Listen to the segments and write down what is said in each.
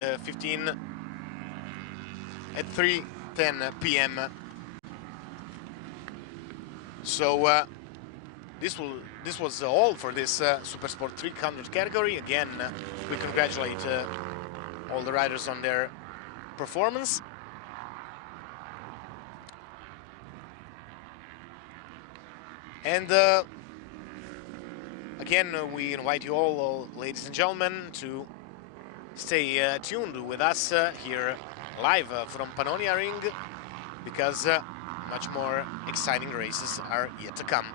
15 at 3:10 p.m. So this was all for this Super Sport 300 category. Again, we congratulate all the riders on their performance. And again, we invite you all, ladies and gentlemen, to stay tuned with us here live from Panonia Ring, because much more exciting races are yet to come.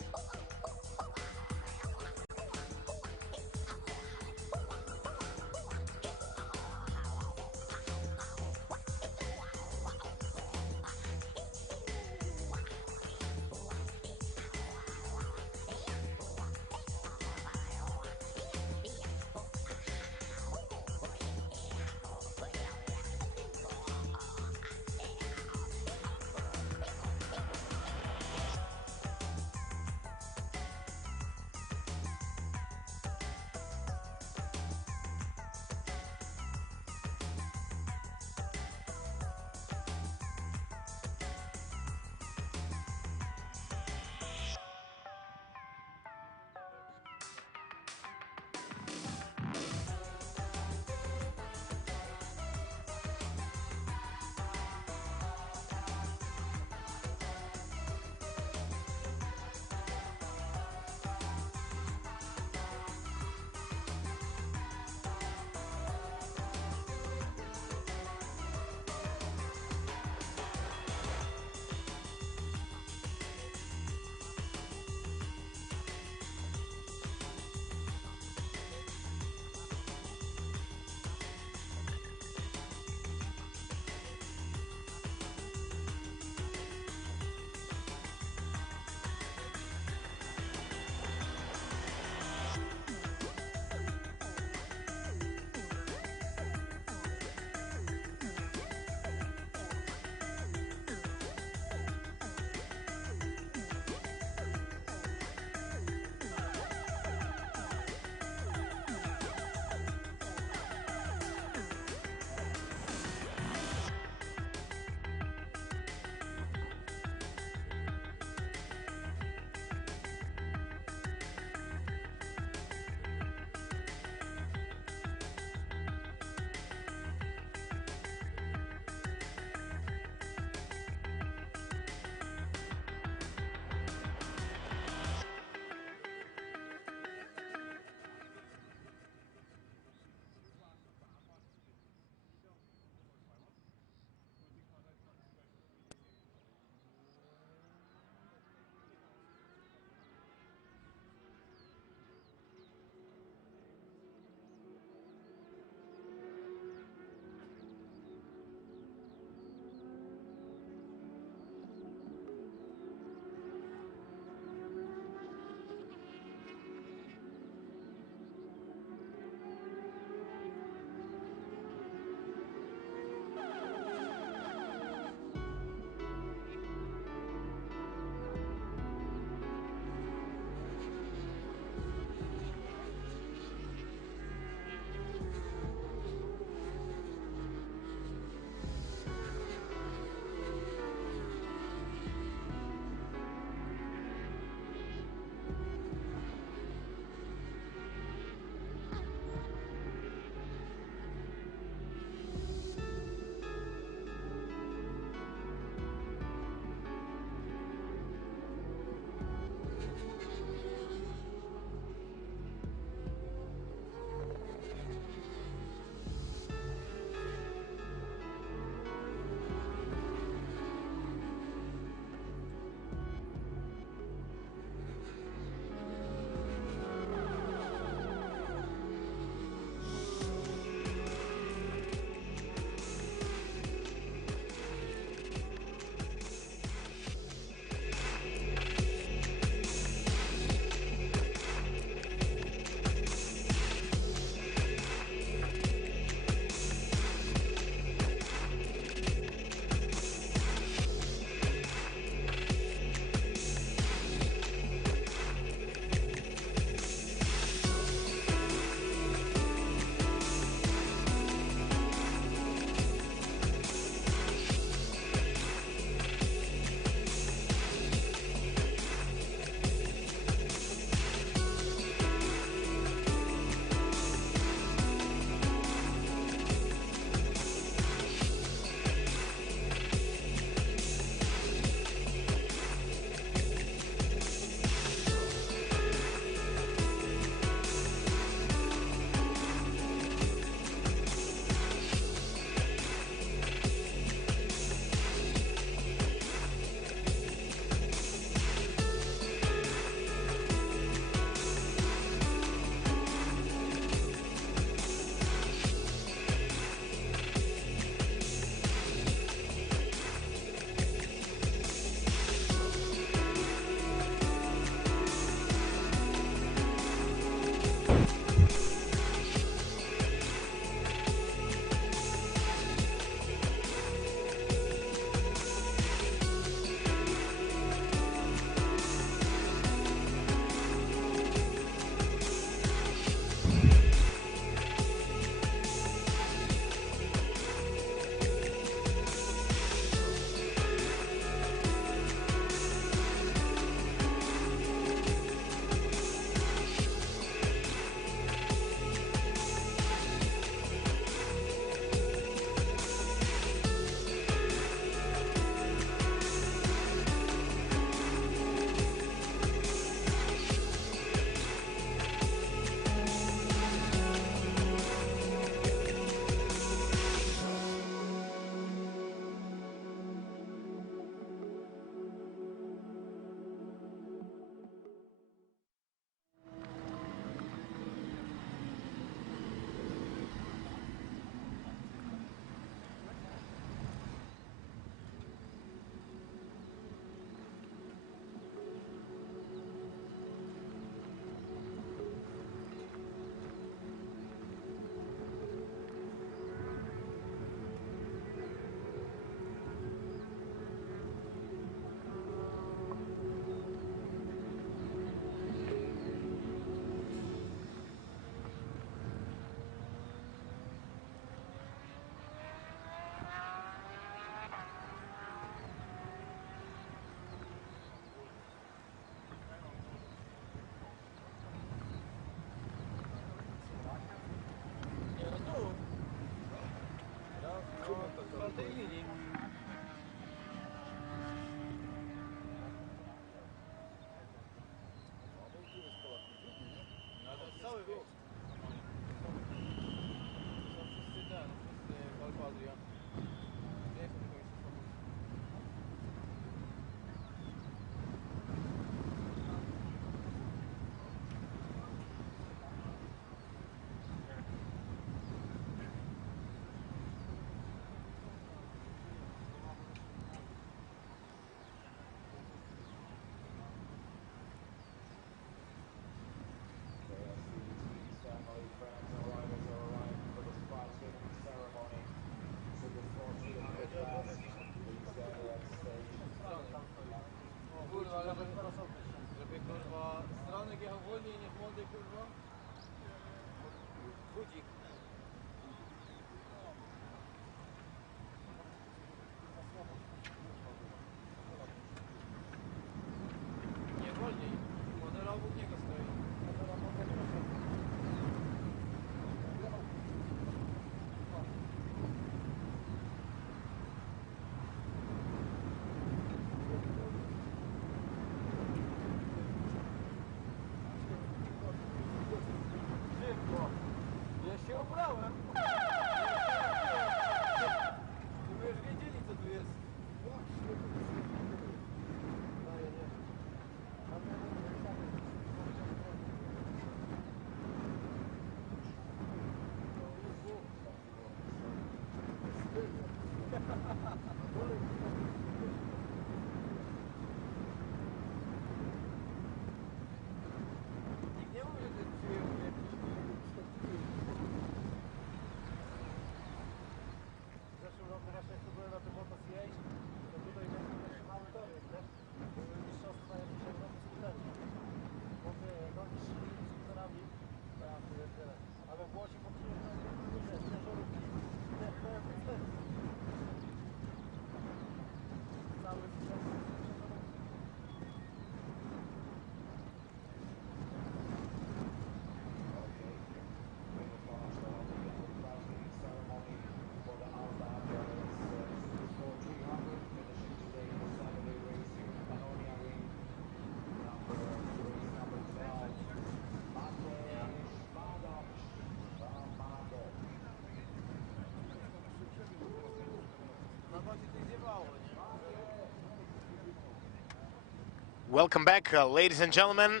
Welcome back, ladies and gentlemen,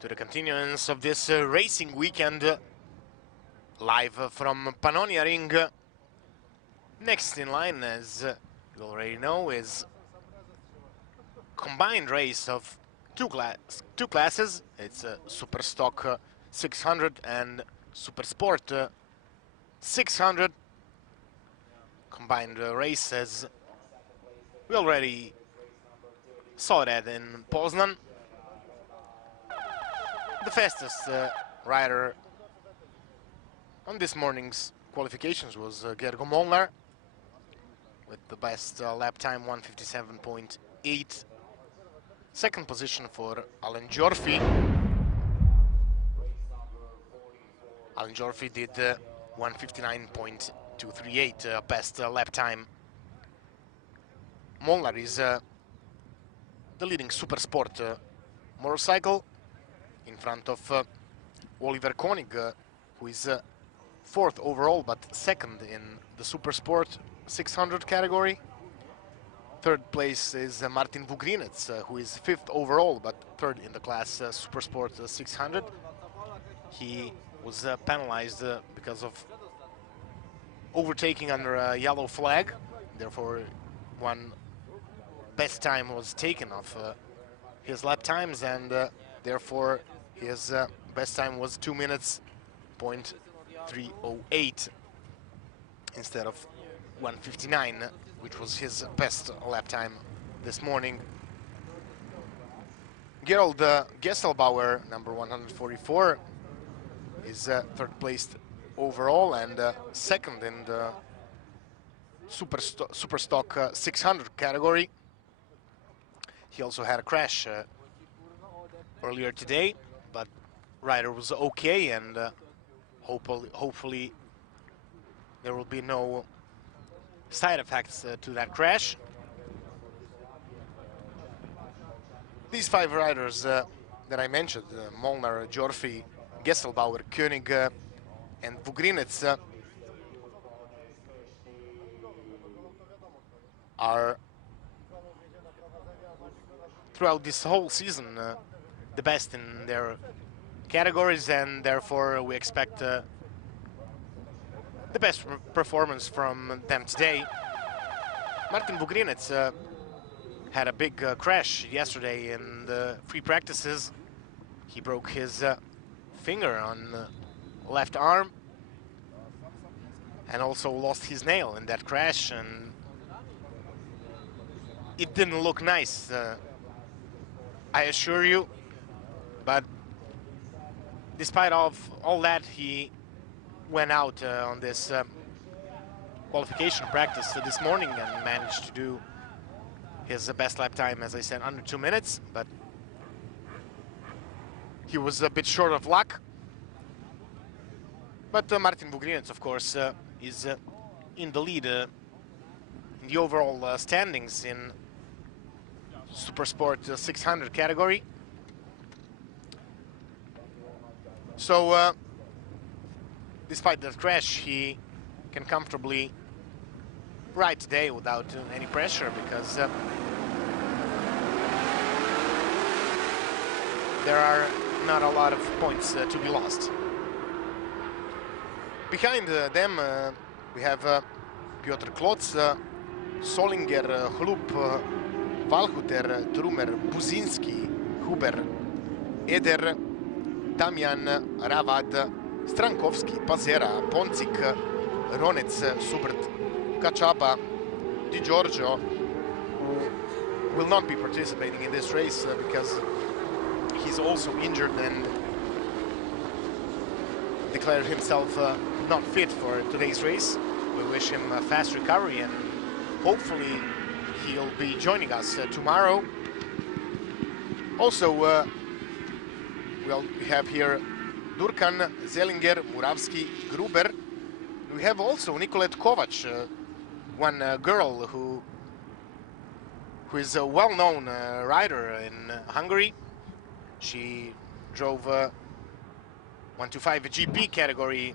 to the continuance of this racing weekend live from Panonia Ring. Next in line, as you already know, is combined race of two classes. It's Super Stock 600 and Super Sport 600. Combined race, as we already saw that in Poznan. The fastest rider on this morning's qualifications was Gergo Molnar, with the best lap time 1:57.8. Second position for Alan Jorfi. Alan Jorfi did 1:59.238 best lap time. Molnar is the leading Super Sport motorcycle in front of Oliver Koenig, who is fourth overall but second in the Super Sport 600 category. Third place is Martin Vugrinec, who is fifth overall but third in the class Super Sport 600. He was penalized because of overtaking under a yellow flag. Therefore, one best time was taken off his lap times, and therefore his best time was 2 minutes point 308 instead of 1:59, which was his best lap time this morning. Gerald Gesselbauer, number 144, is third placed overall and second in the Super Stock 600 category. He also had a crash earlier today, but rider was okay, and hopefully there will be no side effects to that crash. These five riders that I mentioned, Molnar, Jorfi, Gesselbauer, Koenig, and Vugrinec, are throughout this whole season the best in their categories, and therefore we expect the best performance from them today. Martin Vugrinec had a big crash yesterday in the free practices. He broke his finger on the left arm and also lost his nail in that crash, and it didn't look nice, I assure you. But despite of all that, he went out on this qualification practice this morning and managed to do his best lap time, as I said, under 2 minutes. But he was a bit short of luck. But Martin Vugrinec, of course, is in the lead in the overall standings in Supersport 600 category. So, despite that crash, he can comfortably ride today without any pressure, because there are not a lot of points to be lost. Behind them, we have Piotr Klotz, Solinger, Hlup, Walchuter, Trumer, Buzinski, Huber, Eder, Damian, Ravad, Strankowski, Pazera, Poncik, Ronec, Subert, Kachaba, Di Giorgio, who will not be participating in this race because he's also injured and declared himself not fit for today's race. We wish him a fast recovery, and hopefully he'll be joining us tomorrow. Also, we have here Durkan, Zelinger, Muravski, Gruber. We have also Nicolette Kovac, one girl who is a well-known rider in Hungary. She drove 125 GP category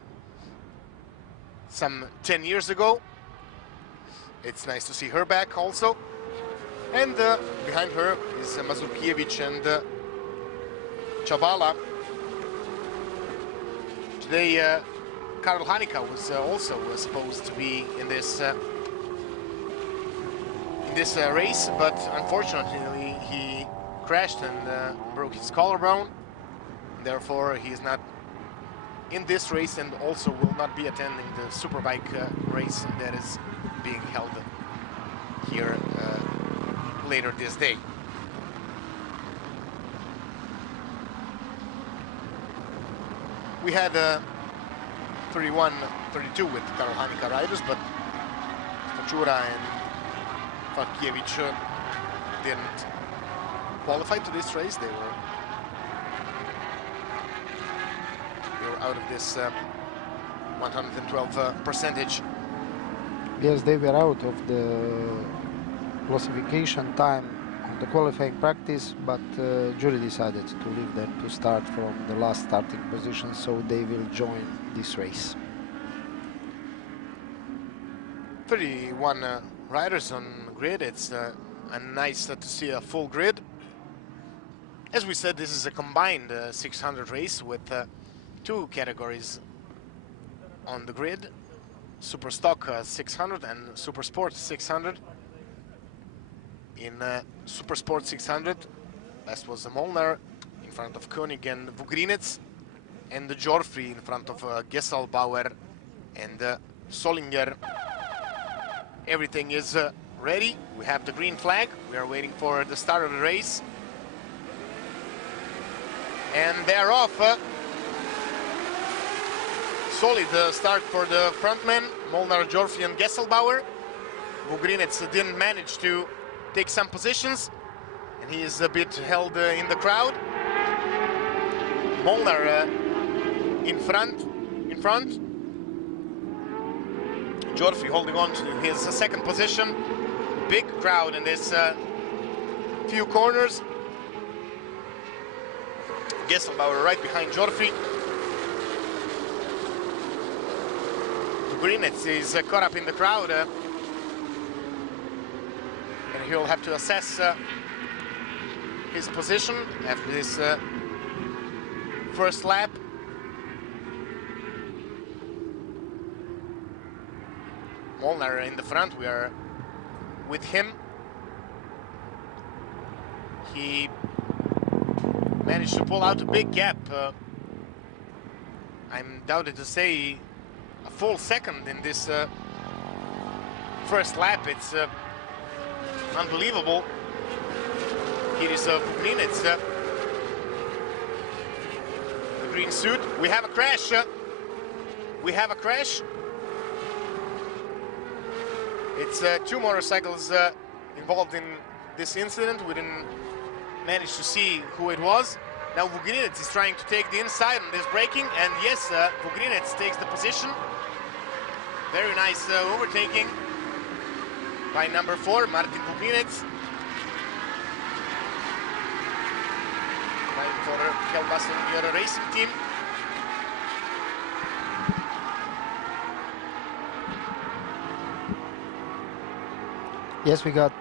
some 10 years ago. It's nice to see her back also. And behind her is Mazurkiewicz and Chavala. Today, Karel Hanika was also supposed to be in this race, but unfortunately he crashed and broke his collarbone. Therefore, he is not in this race, and also will not be attending the Superbike race that is being held here later this day. We had 31-32 with Karel Hanika riders, but Stachura and Falkiewicz didn't qualify to this race. They were out of this 112 percentage. Yes, they were out of the classification time of the qualifying practice, but jury decided to leave them to start from the last starting position, so they will join this race. 31 riders on grid. It's nice to see a full grid. As we said, this is a combined 600 race with two categories on the grid: Super Stock 600 and Super Sport 600. In Super Sport 600, best was Molnar in front of Koenig and Vugrinec, and Jorfri in front of Gesselbauer and Solinger. Everything is ready. We have the green flag. We are waiting for the start of the race. And they're off. Solid start for the frontmen, Molnar, Jorfri and Gesselbauer. Vugrinec didn't manage to take some positions, and he is a bit held in the crowd. Molnar in front. Jorfri holding on to his second position. Big crowd in this few corners. Gesselbauer right behind Jorfri. Vugrinec is caught up in the crowd, and he'll have to assess his position after this first lap. Molnar in the front, we are with him. He managed to pull out a big gap. I'm doubted to say a full second in this first lap. It's unbelievable. Here is Vugrinec, the green suit. We have a crash. It's two motorcycles involved in this incident. We didn't manage to see who it was. Now Vugrinets is trying to take the inside on this braking, and yes, Vugrinets takes the position. Very nice overtaking by number 4, Martin Vugrinets. Driving for Hellas Junior Racing Team. Yes, we got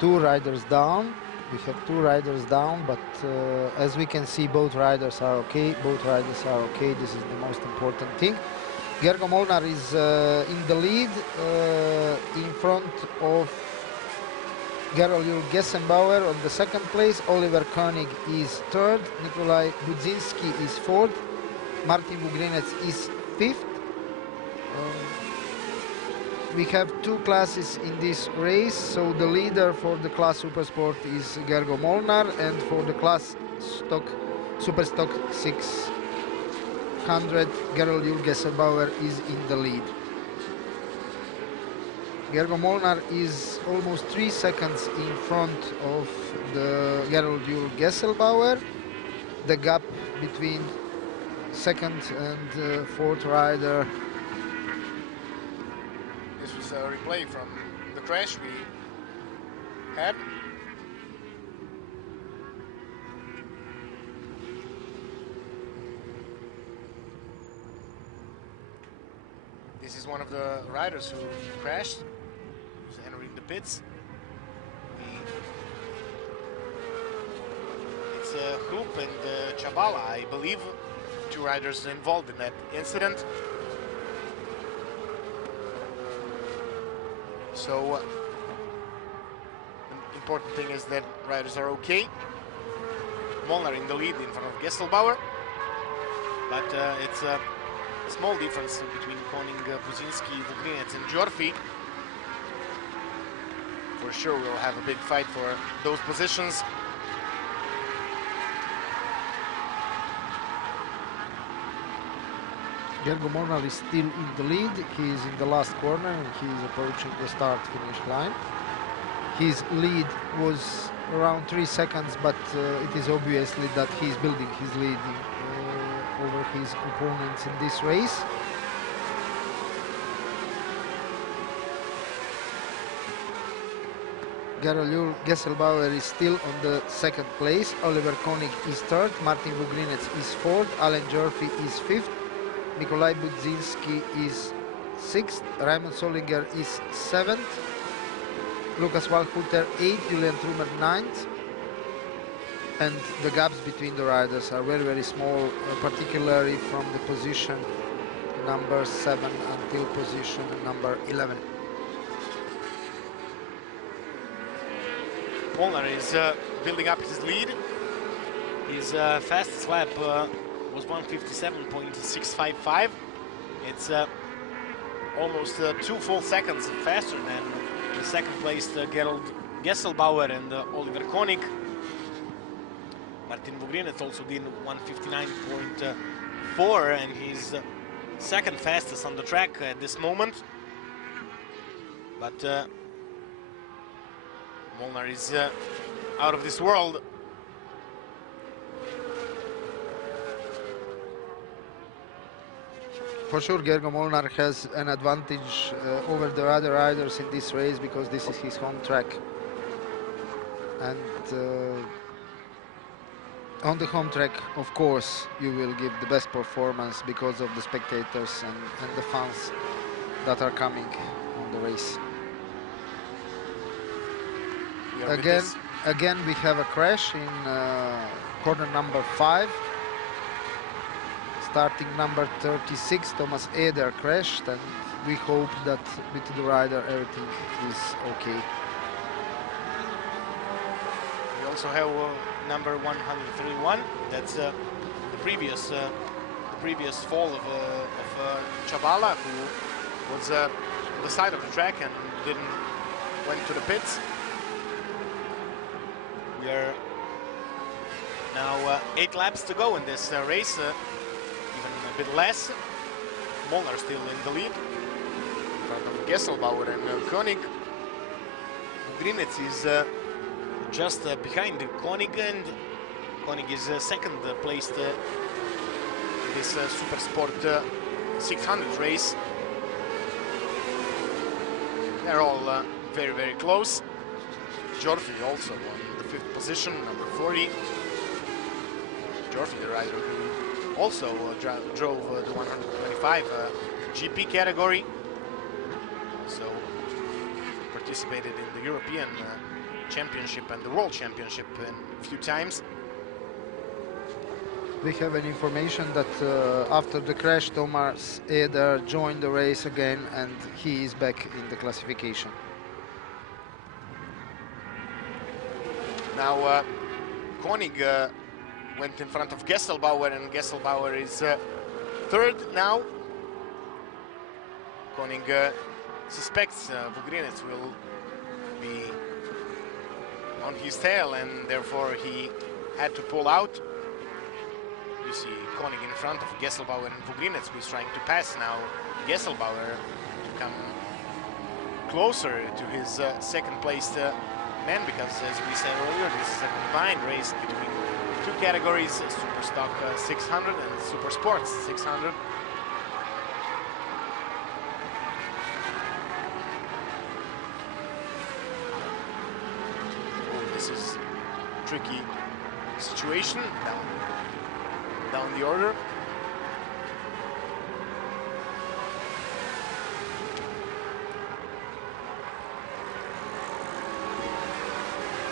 2 riders down. We have 2 riders down, but as we can see, both riders are okay. Both riders are okay. This is the most important thing. Gergo Molnar is in the lead, in front of Gerol Gessenbauer on the 2nd place. Oliver Koenig is 3rd. Nikolai Budzinski is 4th. Martin Vugrinets is 5th. We have 2 classes in this race, so the leader for the class Super Sport is Gergo Molnar, and for the class stock, Super Stock 600, Gerol Gessenbauer is in the lead. Gergo Molnar is almost 3 seconds in front of the Gerol Gessenbauer. The gap between 2nd and 4th rider. This was a replay from the crash we had. This is one of the riders who crashed, who's entering the pits. It's Hrup and Chabala, I believe, 2 riders involved in that incident. So, the important thing is that riders are okay. Molnar in the lead in front of Gesselbauer, but it's a small difference between Koning, Budzinski, Vugrinets and Giorfi. For sure we'll have a big fight for those positions. Gergo Molnar is still in the lead. He is in the last corner and he is approaching the start-finish line. His lead was around 3 seconds, but it is obviously that he is building his lead over his opponents in this race. Gerol Gesselbauer is still on the 2nd place. Oliver Koenig is 3rd. Martin Vugrinets is 4th. Alan Giorfi is 5th. Nikolai Budzinski is 6th. Raimund Solinger is 7th. Lukas Walhuter 8th. Julian Trummer 9th. And the gaps between the riders are very, very small, particularly from the position number 7 until position number 11. Molnar is building up his lead. His fastest lap was 1:57.655. It's almost 2 full seconds faster than the 2nd placed Gerald Gesselbauer and Oliver Koenig. Martin Vugrinets also did 1:59.4, and he's 2nd fastest on the track at this moment. But Molnar is out of this world. For sure, Gergo Molnar has an advantage over the other riders in this race because this is his home track. And on the home track, of course, you will give the best performance because of the spectators and the fans that are coming on the race. Again, we have a crash in corner number 5. Starting number 36, Thomas Eder crashed, and we hope that with the rider everything is okay. We also have number 131. That's the previous fall of Chabala, who was on the side of the track and went to the pits. We are now 8 laps to go in this race, even a bit less. Molnar still in the lead, in front of Gesselbauer and Koenig. Vugrinets is just behind Koenig and Koenig is second placed in this Super Sport 600 race. They're all very, very close. Jorfi also on the 5th position, number 40. Jorfi, the rider who also drove the 125 GP category. Also participated in the European Championship and the World Championship a few times. We have an information that after the crash, Thomas Eder joined the race again and he is back in the classification. Now Koenig went in front of Gesselbauer, and Gesselbauer is third now. Koenig suspects Vugrinets will be on his tail, and therefore he had to pull out. You see Koenig in front of Gesselbauer and Vugrinets, who is trying to pass now Gesselbauer to come closer to his second placed man, because as we said earlier, this is a combined race between two categories, Super Stock 600 and Super Sports 600. Oh, this is a tricky situation down the order.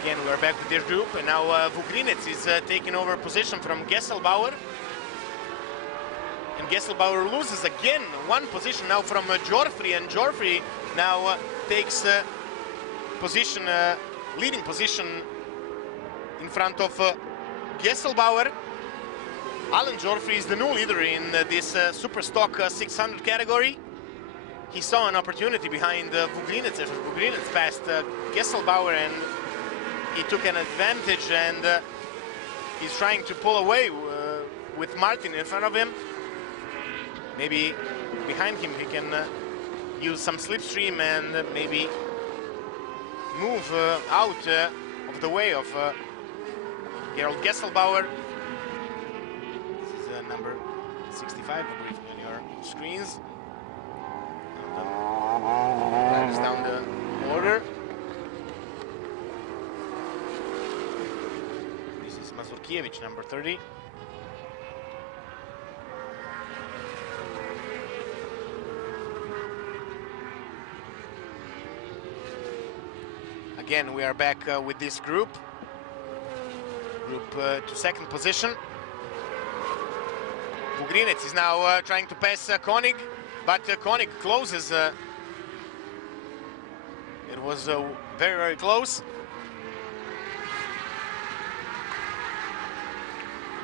Again, we're back with this group, and now Vugrinets is taking over position from Gesselbauer. And Gesselbauer loses again one position now from Jorfri, and Jorfri now takes position, leading position in front of Gesselbauer. Alan Jorfri is the new leader in this Super Stock 600 category. He saw an opportunity behind Vugrinets as Vugrinets passed Gesselbauer, and he took an advantage, and he's trying to pull away with Martin in front of him. Maybe behind him he can use some slipstream and maybe move out of the way of Gerald Gesselbauer. This is number 65, I believe, on your screens. That is down the order. This is Mazurkiewicz, number 30. Again, we are back with this group to second position. Vugrinets is now trying to pass Koenig, but Koenig closes. It was very, very close.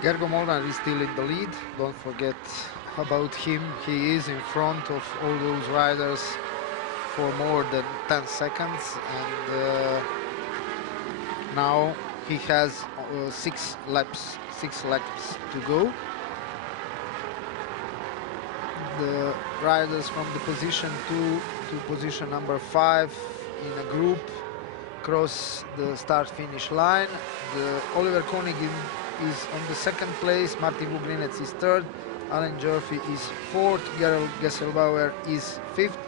Gergo Molnar is still in the lead. Don't forget about him. He is in front of all those riders for more than 10 seconds, and now he has 6 laps to go. The riders from the position 2 to position number 5 in a group cross the start-finish line. Oliver Koenig is on the second place, Martin Vugrinets is third, Alan Jorfi is fourth, Gerald Gesselbauer is fifth,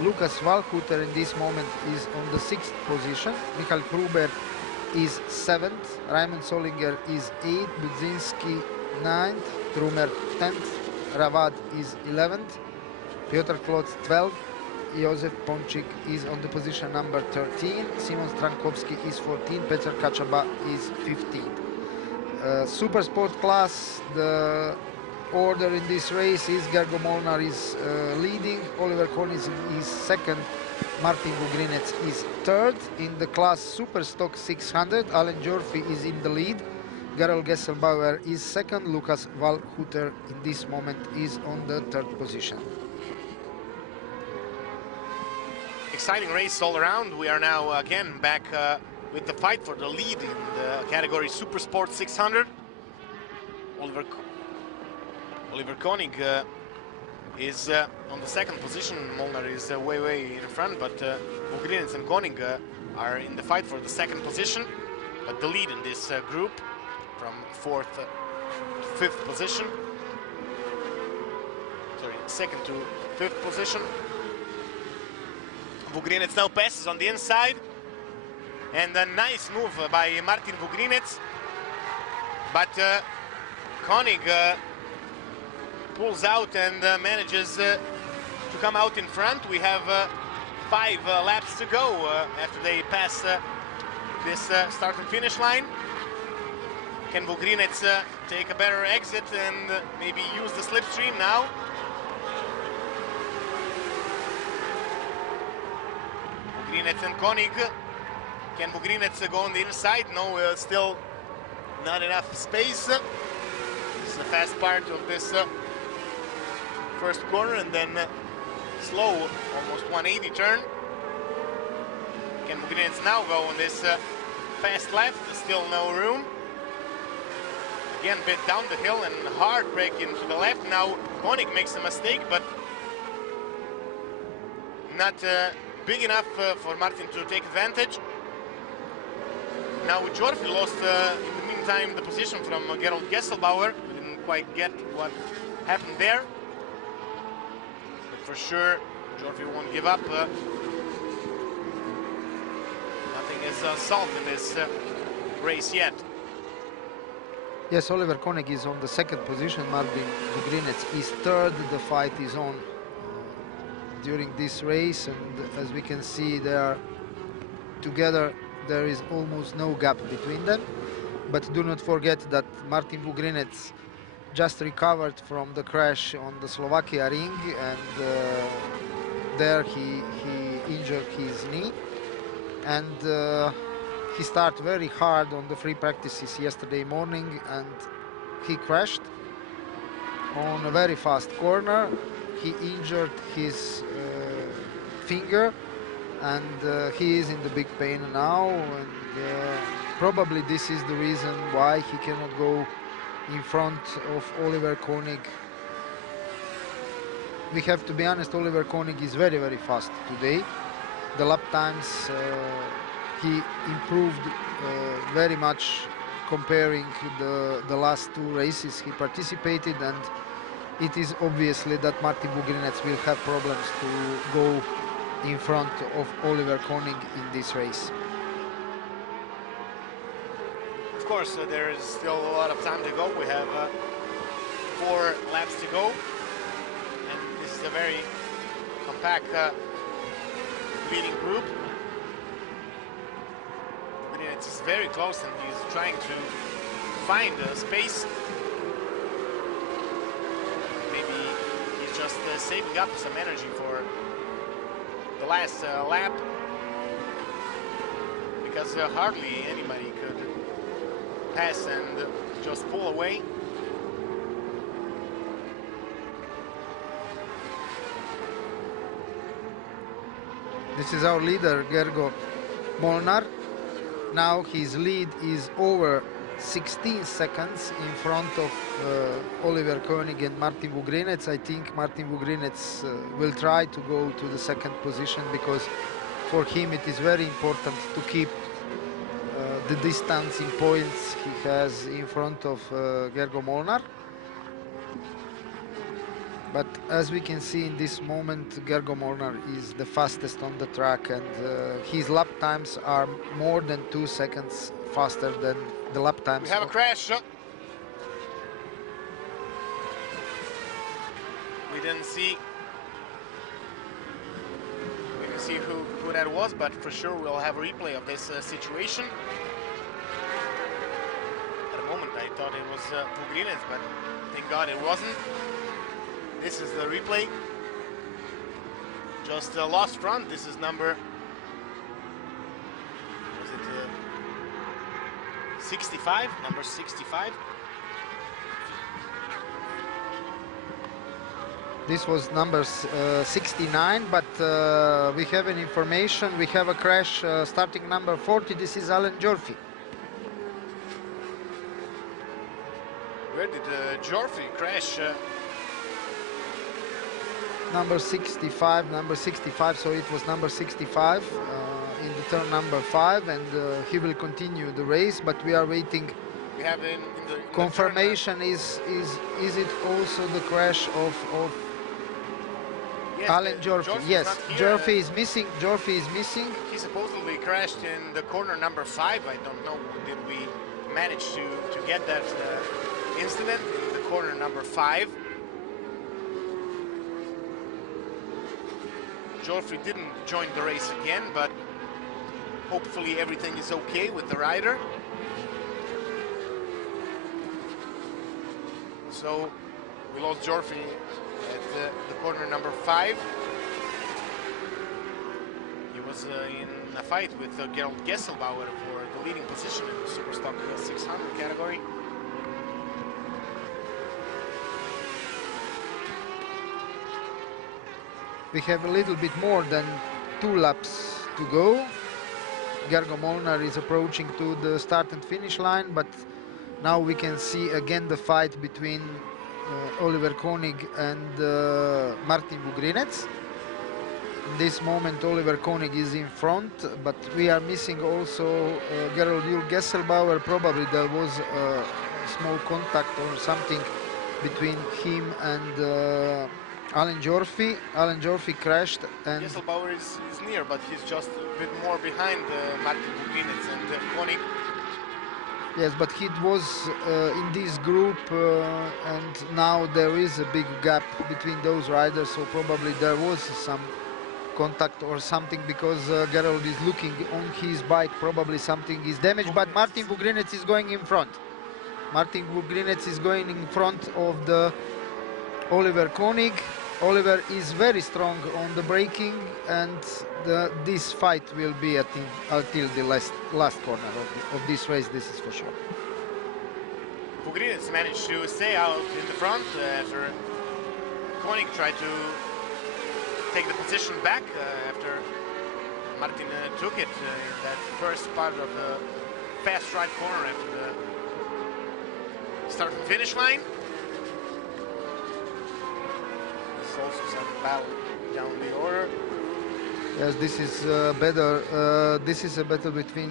Lukas Walhuter in this moment is on the 6th position, Michael Gruber is 7th, Raimund Solinger is 8th, Budzinski 9th, Trumer 10th, Ravad is 11th, Piotr Klotz 12th, Josef Pončik is on the position number 13, Simon Strankowski is 14th, Petr Kachaba is 15th. Super Sport class, the order in this race is Gergo Molnar is leading, Oliver Koenig is second, Martin Vugrinets is third. In the class Super Stock 600, Alan Jorfi is in the lead, Gerald Gesselbauer is second, Lukas Walhuter in this moment is on the third position. Exciting race all around. We are now again back with the fight for the lead in the category Super Sport 600. Oliver Koenig is on the second position. Molnar is way in front, but Vugrinets and Koenig are in the fight for the second position. But the lead in this group from 4th to 5th position. Sorry, 2nd to 5th position. Vugrinec now passes on the inside, and a nice move by Martin Vugrinec, but Koenig pulls out and manages to come out in front. We have 5 laps to go after they pass this start and finish line. Can Vugrinec take a better exit and maybe use the slipstream now? Vugrinec and Koenig. Can Vugrinec go on the inside? No, still not enough space. This is the fast part of this first corner, and then slow, almost 180 turn. Can Vugrinec now go on this fast left? Still no room. Again, bit down the hill and hard brake into the left. Now Koenig makes a mistake, but not big enough for Martin to take advantage. Now Jorfi lost in the meantime the position from Gerald Gesselbauer. We didn't quite get what happened there. But for sure, Jorfi won't give up. Nothing is solved in this race yet. Yes, Oliver Koenig is on the 2nd position. Martin Vugrinec is 3rd. The fight is on during this race, and as we can see, they are together. There is almost no gap between them. But do not forget that Martin Vugrinec just recovered from the crash on the Slovakia ring, and there he injured his knee, and he started very hard on the free practices yesterday morning, and he crashed on a very fast corner. He injured his finger, and he is in the big pain now, and probably this is the reason why he cannot go in front of Oliver Koenig. We have to be honest, Oliver Koenig is very, very fast today. The lap times he improved very much comparing the last 2 races he participated, and it is obviously that Martin Vugrinec will have problems to go in front of Oliver Koenig in this race. Of course, there is still a lot of time to go. We have 4 laps to go, and this is a very compact leading group. Vugrinec is very close, and he's trying to find space. Maybe he's just saving up some energy for the last lap, because hardly anybody could pass and just pull away. This is our leader, Gergo Molnar. Now his lead is over 16 seconds in front of Oliver Koenig and Martin Vugrinec. I think Martin Vugrinec will try to go to the 2nd position, because for him it is very important to keep the distance in points he has in front of Gergo Molnar. But as we can see in this moment, Gergo Molnar is the fastest on the track, and his lap times are more than 2 seconds faster than the lap times. We have a crash. We didn't see who that was, but for sure we'll have a replay of this situation. At the moment I thought it was Vugrinec, but thank God it wasn't. This is the replay. Just lost front. This is number, was it 65? Number 65. This was number 69, but we have an information. We have a crash starting number 40. This is Alan Jorfi. Where did Jorfi crash? Number 65, so it was number 65 in the turn number 5, and he will continue the race, but we are waiting we have in the confirmation is it also the crash of yes, Alan Jorfi? Jorfi's Yes, not here. Jorfi is missing. Jorfi is missing. He supposedly crashed in the corner number 5. I don't know, did we manage to get that incident in the corner number 5. Jorfi didn't join the race again, but hopefully everything is okay with the rider. So we lost Jorfi at the corner number 5. He was in a fight with Gerald Gesselbauer for the leading position in the Superstock 600 category. We have a little bit more than 2 laps to go. Gergo Molnar is approaching to the start and finish line, but now we can see again the fight between Oliver Koenig and Martin Vugrinec. In this moment Oliver Koenig is in front, but we are missing also Gerald Juhl Gesselbauer. Probably there was a small contact or something between him and Alan Jorfi. Alan Jorfi crashed, and Gesselbauer is near, but he's just a bit more behind Martin Vugrinec and Koenig. yes, but he was in this group, and now there is a big gap between those riders, so probably there was some contact or something, because Gerald is looking on his bike, probably something is damaged, but Martin Vugrinec is going in front. Martin Vugrinec is going in front of the Oliver Koenig. Oliver is very strong on the braking, and this fight will be until the last corner of this race, this is for sure. Vugrinec managed to stay out in the front after Koenig tried to take the position back after Martin took it in that first part of the fast right corner after the start and finish line. Also some battle down the order. Yes, this is better. This is a battle between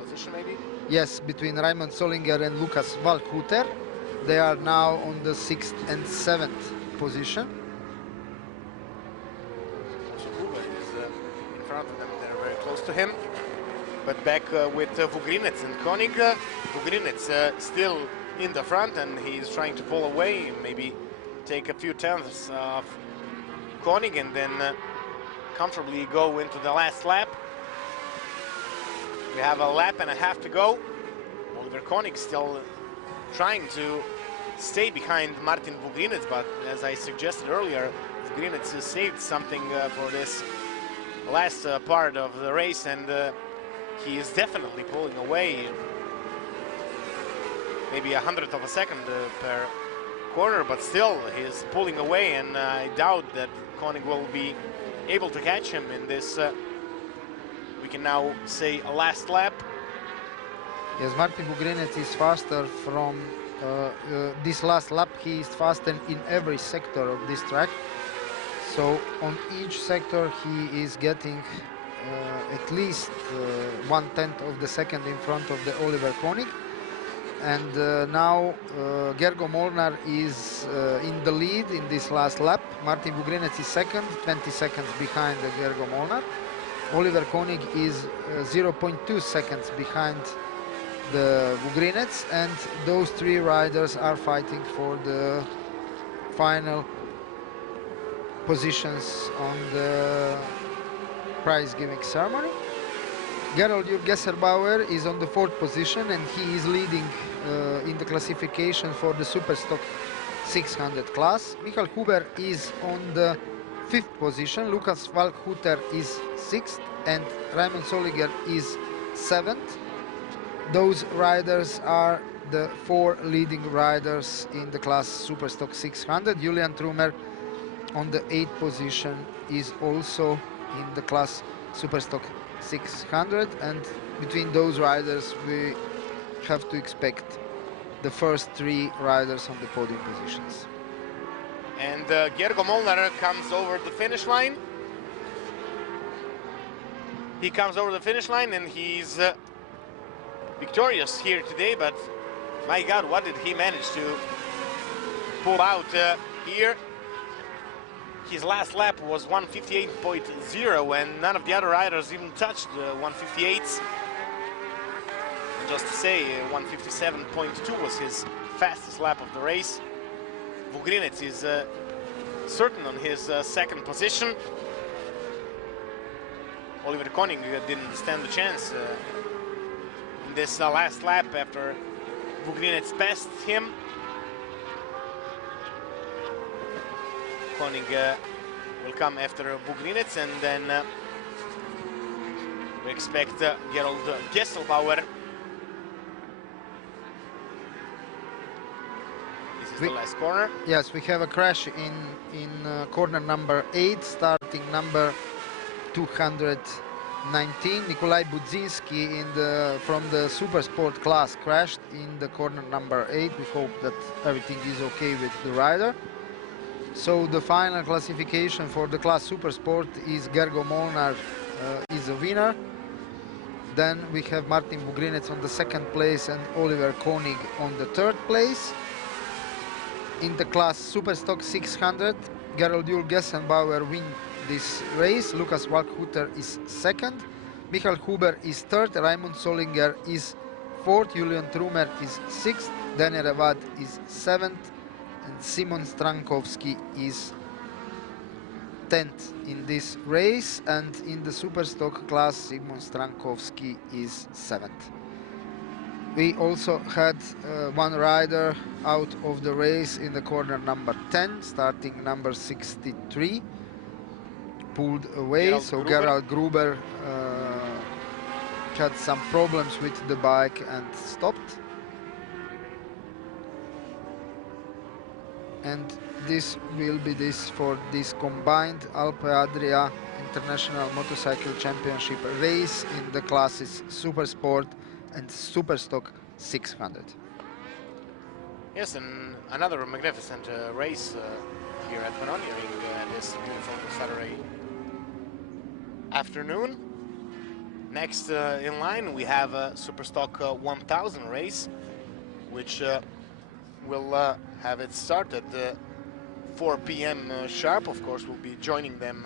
position maybe. yes, between Raimund Solinger and Lukas Walkhuter. They are now on the 6th and 7th position. Also Huber is in front of them. They're very close to him. But back with Vugrinec and Koenig. Vugrinec still in the front, and he's trying to pull away, maybe take a few tenths of Koenig and then comfortably go into the last lap. We have a lap and a half to go. Oliver Koenig still trying to stay behind Martin Vugrinec, but as I suggested earlier, Vugrinec saved something for this last part of the race, and he is definitely pulling away. Maybe 100th of a second per corner, but still he's pulling away, and I doubt that Koenig will be able to catch him in this, we can now say, a last lap. Yes, Martin Vugrinec is faster from this last lap. He is faster in every sector of this track. So on each sector he is getting at least 1/10 of the second in front of the Oliver Koenig. And now Gergo Molnar is in the lead in this last lap. Martin Vugrinec is second, 20 seconds behind Gergo Molnar. Oliver Koenig is 0.2 seconds behind the Vugrinec, and those 3 riders are fighting for the final positions on the prize-giving ceremony. Gerald Juhl Gesselbauer is on the 4th position, and he is leading in the classification for the Superstock 600 class. Michael Huber is on the 5th position, Lukas Walkhuter is 6th, and Raimund Solinger is 7th. Those riders are the 4 leading riders in the class Superstock 600. Julian Trummer on the 8th position is also in the class Superstock 600, and between those riders we have to expect the first 3 riders on the podium positions. And Gergo Molnar comes over the finish line. He comes over the finish line, and he's victorious here today, but My God, what did he manage to pull out here? His last lap was 158.0 and none of the other riders even touched 158s. Just to say, 157.2 was his fastest lap of the race. Vugrinec is certain on his second position. Oliver Koning didn't stand a chance in this last lap after Vugrinec passed him. Koning will come after Vugrinec, and then we expect Gerald Gesselbauer. This is the last corner. Yes, we have a crash in corner number 8, starting number 219. Nikolai Budzinski from the Super Sport class crashed in the corner number 8. We hope that everything is okay with the rider. So the final classification for the class Super Sport is Gergo Molnar is a winner. Then we have Martin Vugrinec on the second place and Oliver Konig on the third place. In the class Super Stock 600, Gerald Juhl Gessenbauer win this race. Lukas Walkhuter is second. Michael Huber is third. Raimund Solinger is fourth. Julian Trumer is sixth. Daniel Revad is seventh. And Simon Strankowski is 10th in this race, and in the super stock class Simon Strankowski is 7th. We also had one rider out of the race in the corner number 10, starting number 63, pulled away. Gerald Gruber had some problems with the bike and stopped. And this will be this for this combined Alpe Adria International Motorcycle Championship race in the classes Super Sport and Super Stock 600. Yes, and another magnificent race here at Panonia this beautiful Saturday afternoon. Next in line we have a Super Stock 1000 race, which will have it start at 4 p.m. Sharp. Of course, we'll be joining them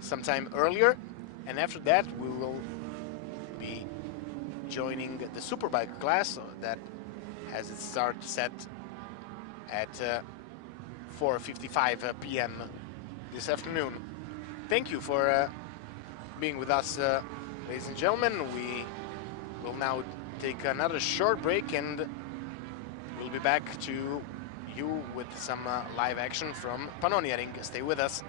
sometime earlier, and after that we will be joining the Superbike class that has its start set at 4:55 p.m. this afternoon. Thank you for being with us, ladies and gentlemen. We will now take another short break, and we'll be back to you with some live action from Panonia Ring. Stay with us.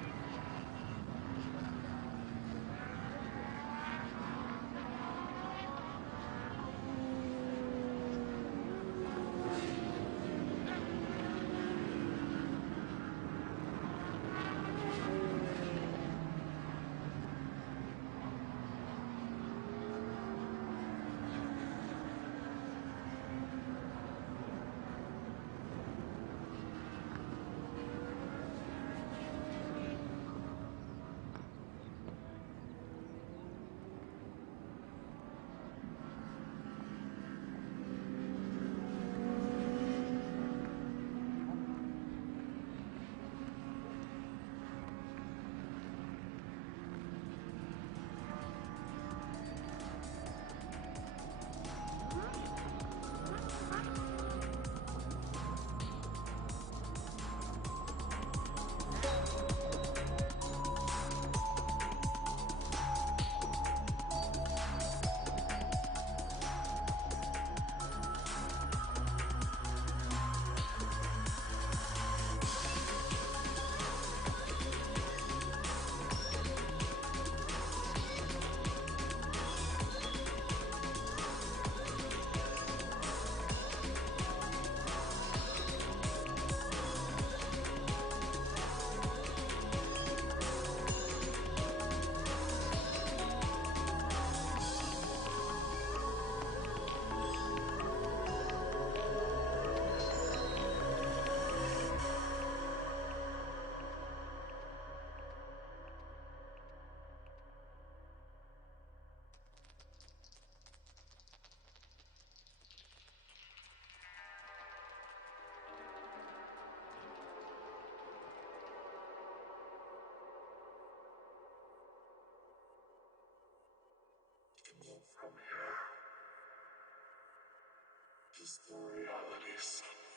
Is the reality something?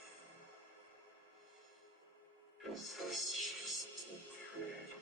Is this just a dream?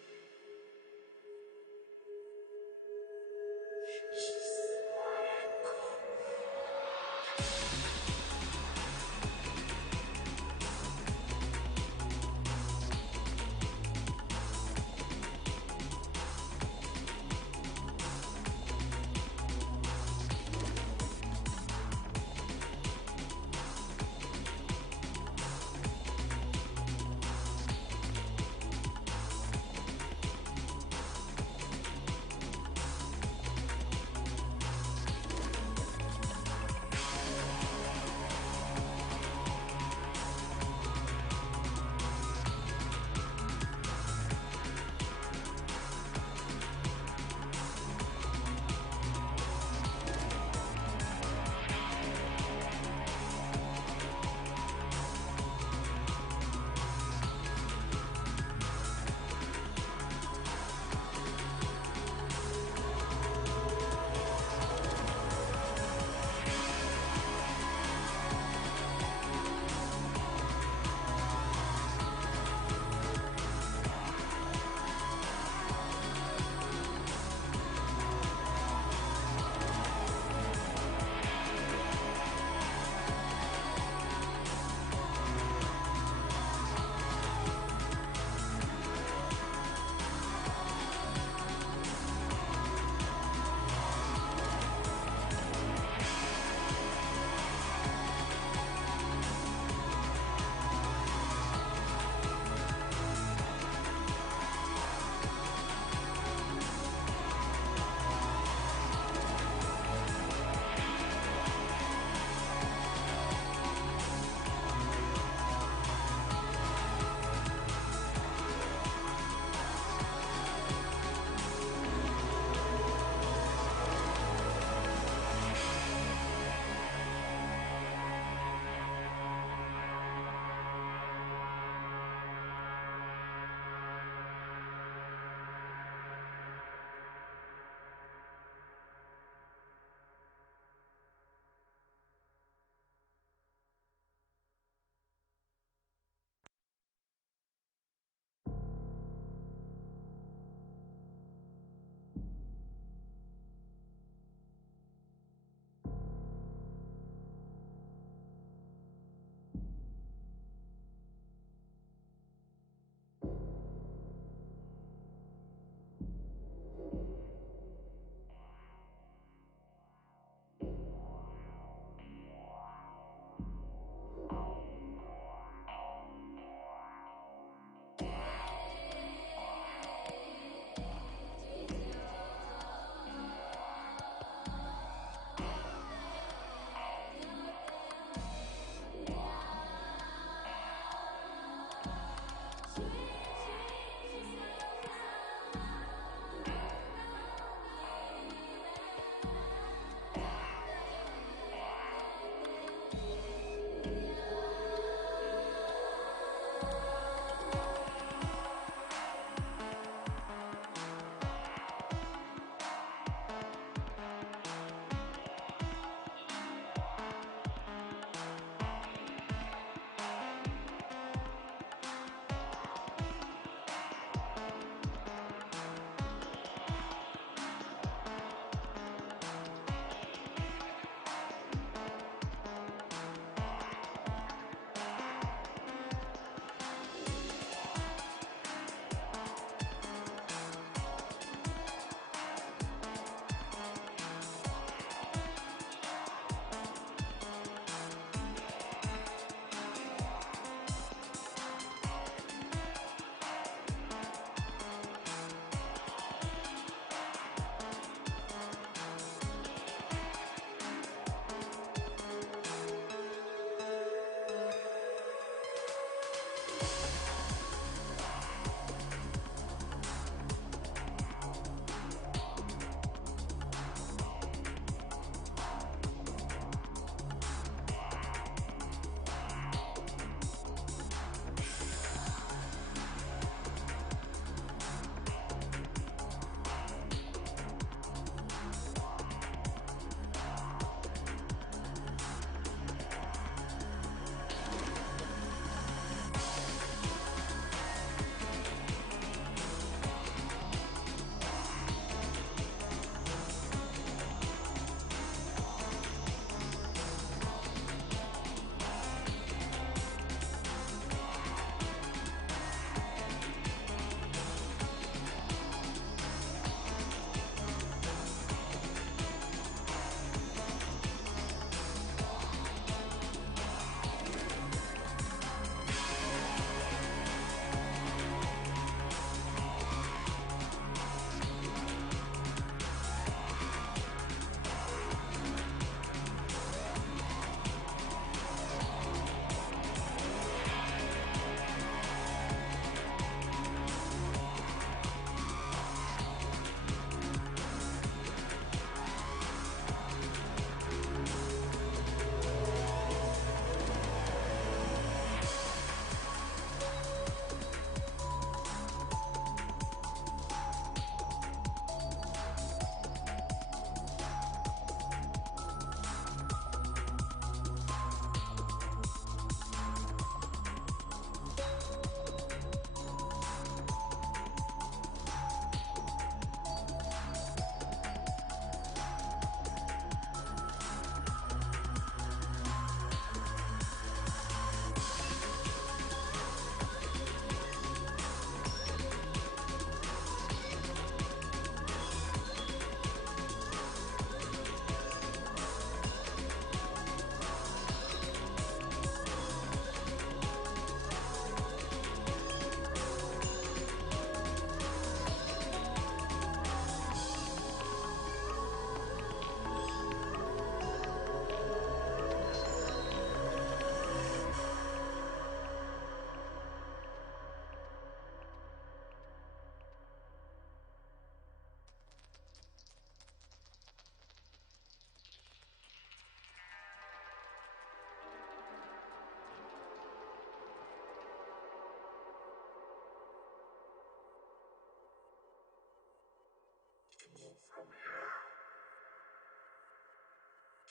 from here.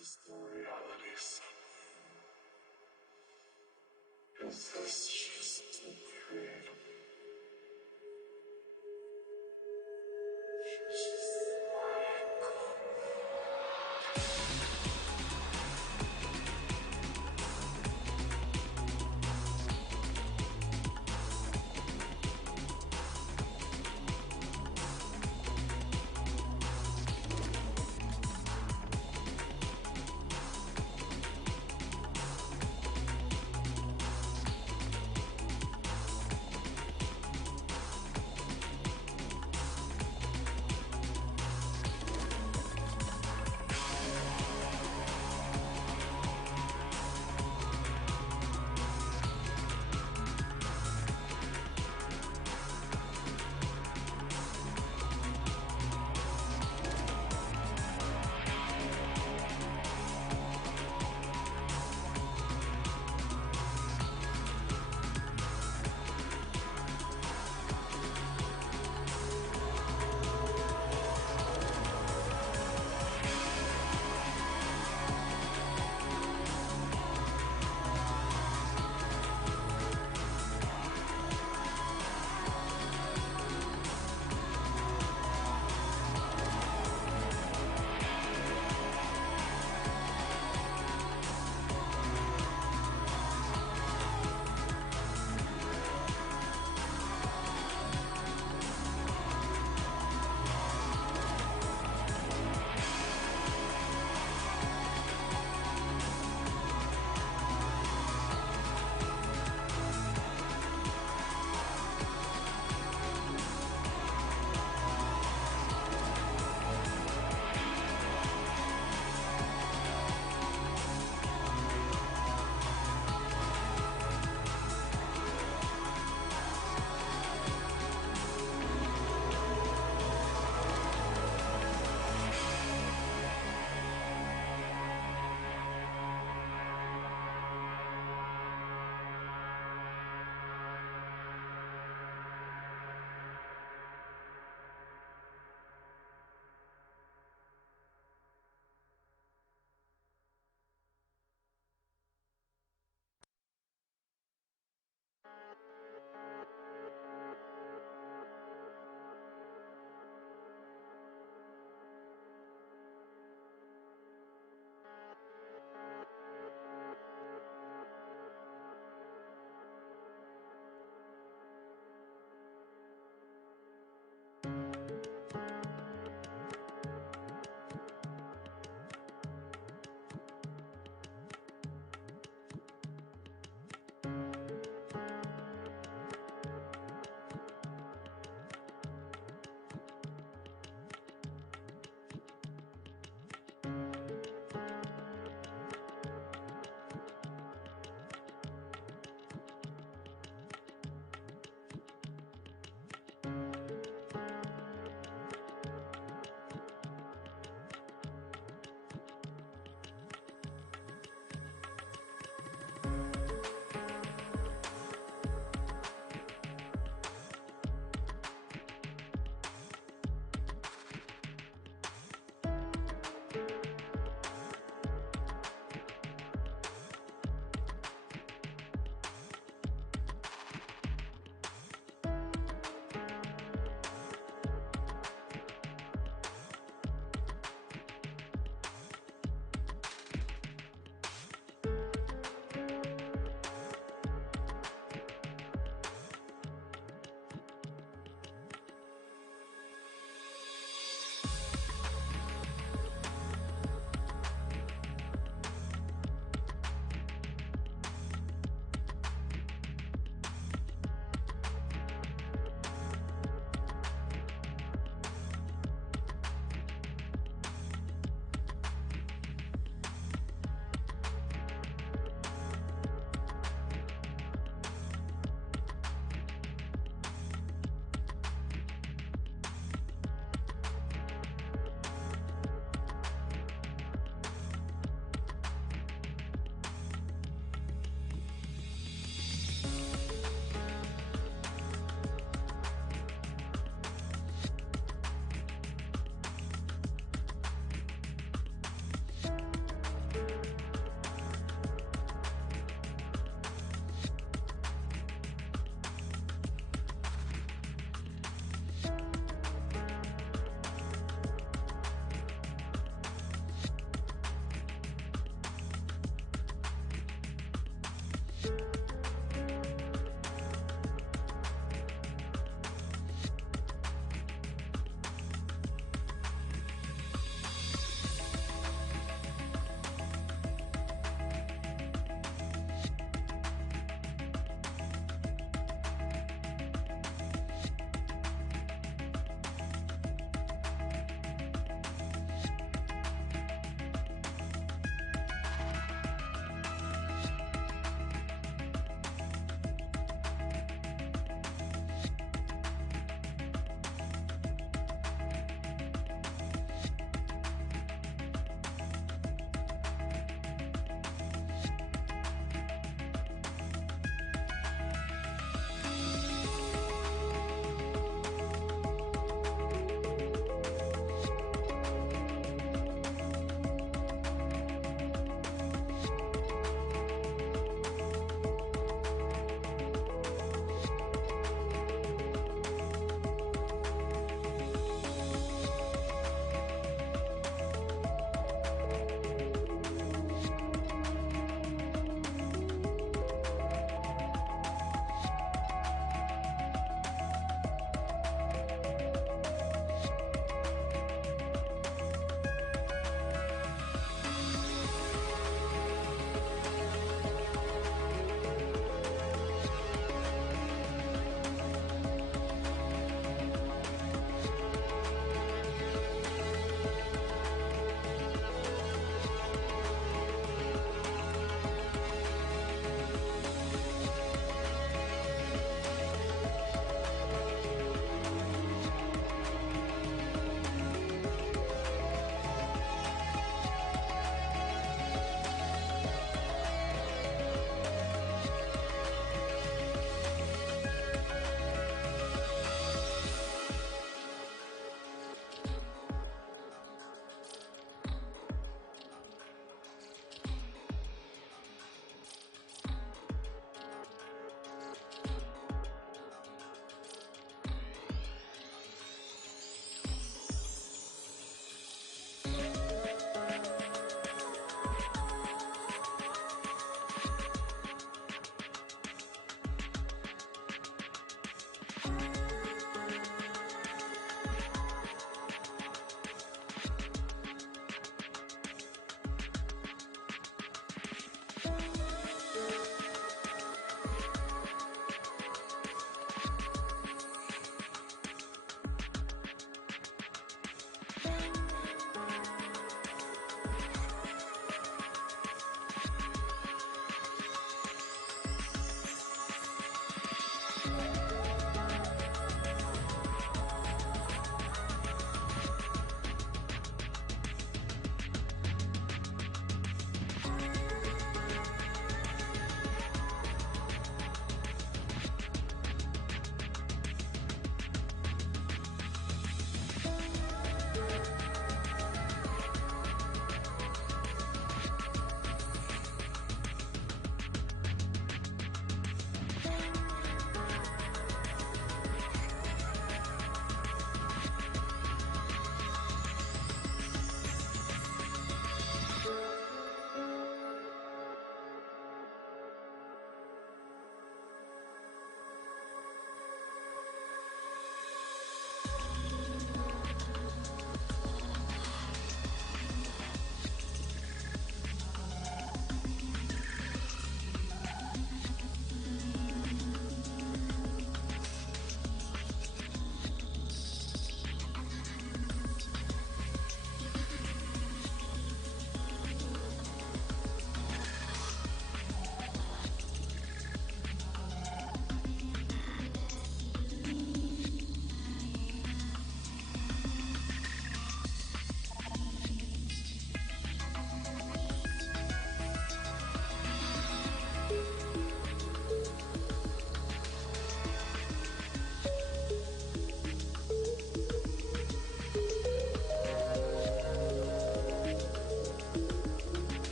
Is the reality something? Is this just a dream?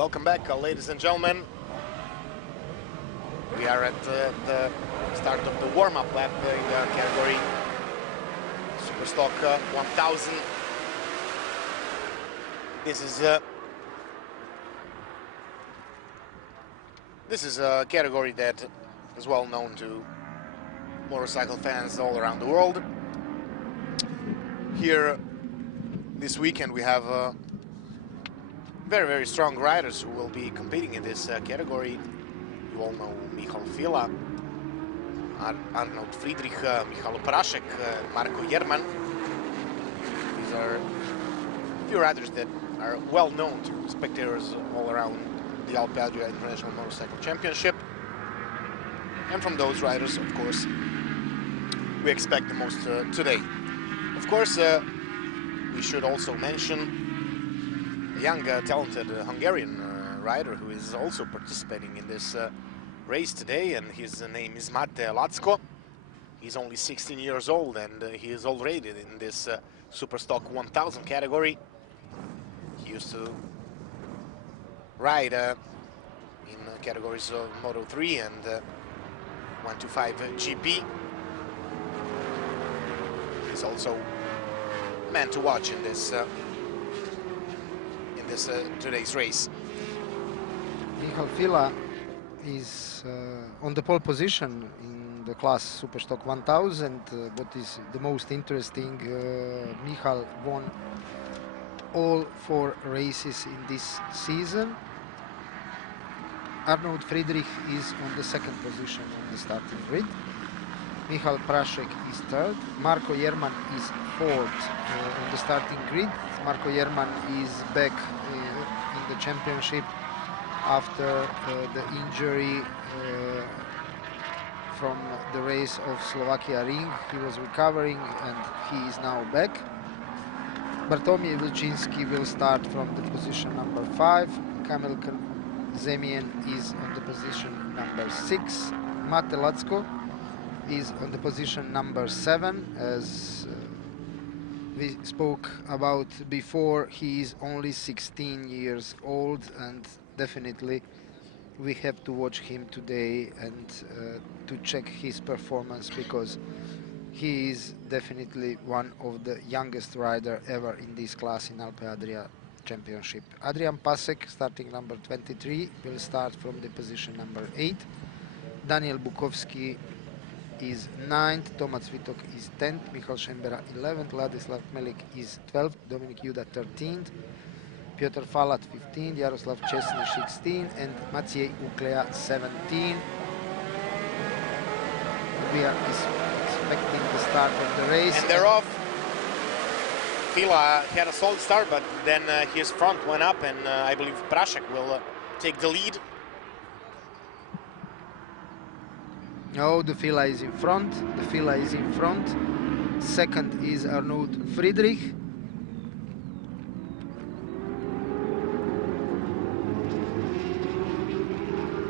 Welcome back, ladies and gentlemen. We are at the start of the warm-up lap in the category Superstock 1000. This is a category that is well known to motorcycle fans all around the world. Here this weekend we have very, very strong riders who will be competing in this category. You all know Michal Fila, Arnold Friedrich, Michal Prasek, Marko Jerman. These are a few riders that are well known to spectators all around the Alpe Adria International Motorcycle Championship. And from those riders, of course, we expect the most today. Of course, we should also mention a young, talented Hungarian rider who is also participating in this race today, and his name is Mate Lacko. He's only 16 years old, and he is already in this Superstock 1000 category. He used to ride in categories of Moto 3 and 125 GP. He's also a man to watch in this today's race. Michal Fila is on the pole position in the class Superstock 1000. What is the most interesting, Michal won all 4 races in this season. Arnold Friedrich is on the 2nd position on the starting grid. Michal Prasek is 3rd. Marko Jerman is 4th on the starting grid. Marko Jerman is back in the championship after the injury from the race of Slovakia Ring. He was recovering and he is now back. Bartłomiej Wilczynski will start from the position number 5. Kamil Zemien is on the position number 6. Mate Lacko is on the position number 7. As we spoke about before, he is only 16 years old, and definitely we have to watch him today and to check his performance, because he is definitely one of the youngest rider ever in this class in Alpe Adria Championship. Adrian Pasek, starting number 23, will start from the position number 8. Daniel Bukowski is 9th, Tomac Vitok is 10th, Michal Šembera 11th, Ladislav Melik is 12th, Dominik Juda 13th, Piotr Falat 15th, Jaroslav Česny 16th, and Maciej Uklea 17th. We are expecting the start of the race. And they're off. Fila had a solid start, but then his front went up, and I believe Prasek will take the lead. No, the Fila is in front. The Fila is in front. 2nd is Arnold Friedrich.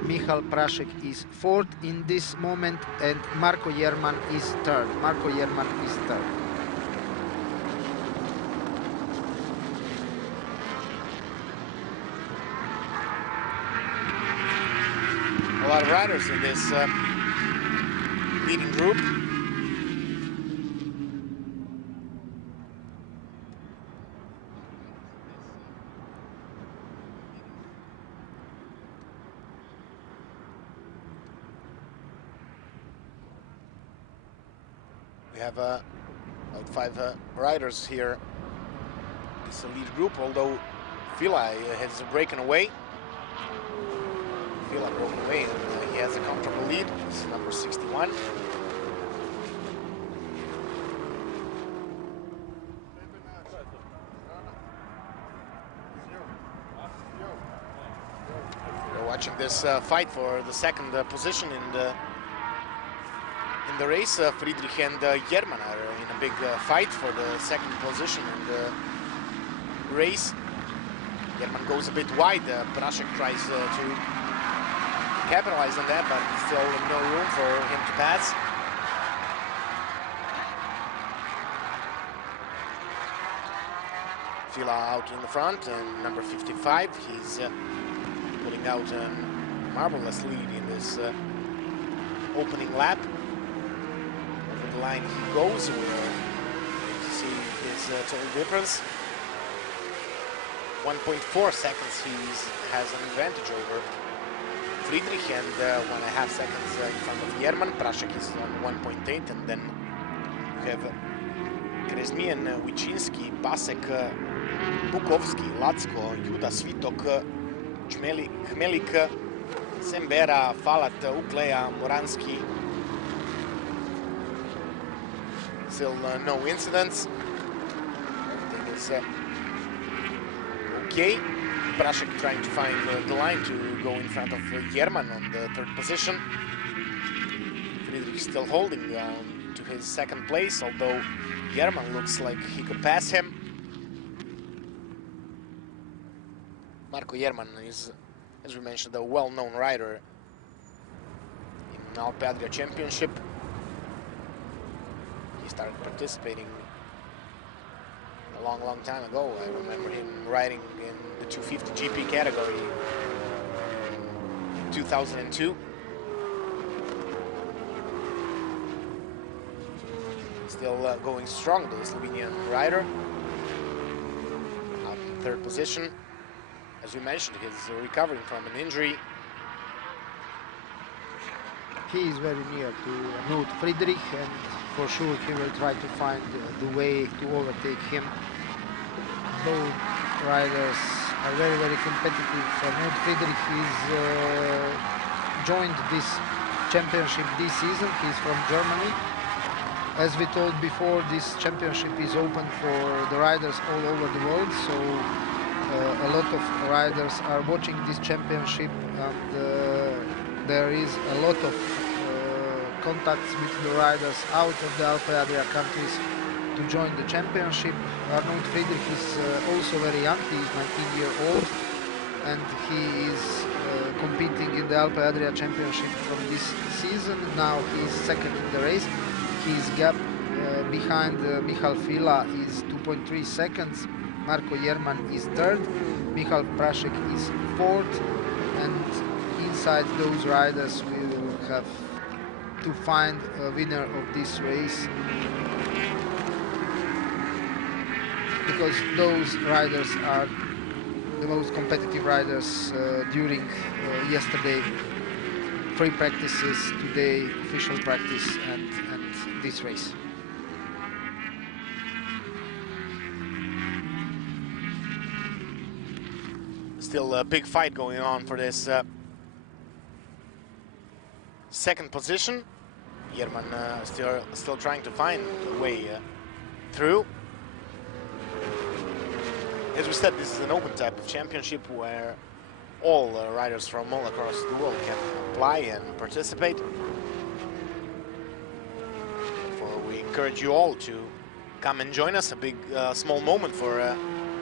Michal Prasek is 4th in this moment, and Marko Jerman is 3rd. Marko Jerman is 3rd. A lot of riders in this leading group. We have about 5 riders here. This elite group, although Fila has broken away. Fila broken away, and he has a comfortable lead. This is number 61. We're watching this fight for the 2nd position in the race. Friedrich and Jerman are in a big fight for the 2nd position in the race. Jerman goes a bit wide. Prasek tries to capitalize on that, but still no room for him to pass. Fila out in the front, and number 55, he's pulling out a marvelous lead in this opening lap. Over the line he goes. We'll see his total difference. 1.4 seconds he has an advantage over Friedrich, and 1.5 seconds in front of Jerman. Prashek is on 1.8, and then we have Krezmien, Wyczyński, Pasek, Bukovski, Lacko, Juda, Svitok, Chmelik, Sembera, Falat, Uklea, Moranski. Still no incidents. Everything is okay. Prashek trying to find the line to go in front of Jerman on the third position. Friedrich still holding on to his second place, although Jerman looks like he could pass him. Marko Jerman is, as we mentioned, a well-known rider in Alpe Adria Championship. He started participating a long time ago. I remember him riding in the 250 GP category in 2002. Still going strong, the Slovenian rider. Out in third position. As you mentioned, he's recovering from an injury. He is very near to Knut Friedrich, and for sure he will try to find the way to overtake him. Both riders are very competitive. Knut Friedrich is joined this championship this season. He's from Germany. As we told before, this championship is open for the riders all over the world, so a lot of riders are watching this championship, and there is a lot of contacts with the riders out of the Alpe Adria countries to join the championship. Arnold Friedrich is also very young. He is 19-year-old, and he is competing in the Alpe Adria championship from this season. Now he is second in the race. His gap behind Michal Fila is 2.3 seconds. Marko Jerman is third. Michal Prashek is fourth. And inside those riders, we will have to find a winner of this race, because those riders are the most competitive riders during yesterday free practices, today official practice, and this race. Still a big fight going on for this second position. Jerman still trying to find a way through. As we said, this is an open type of championship where all riders from all across the world can apply and participate. Therefore, we encourage you all to come and join us. A big, small moment for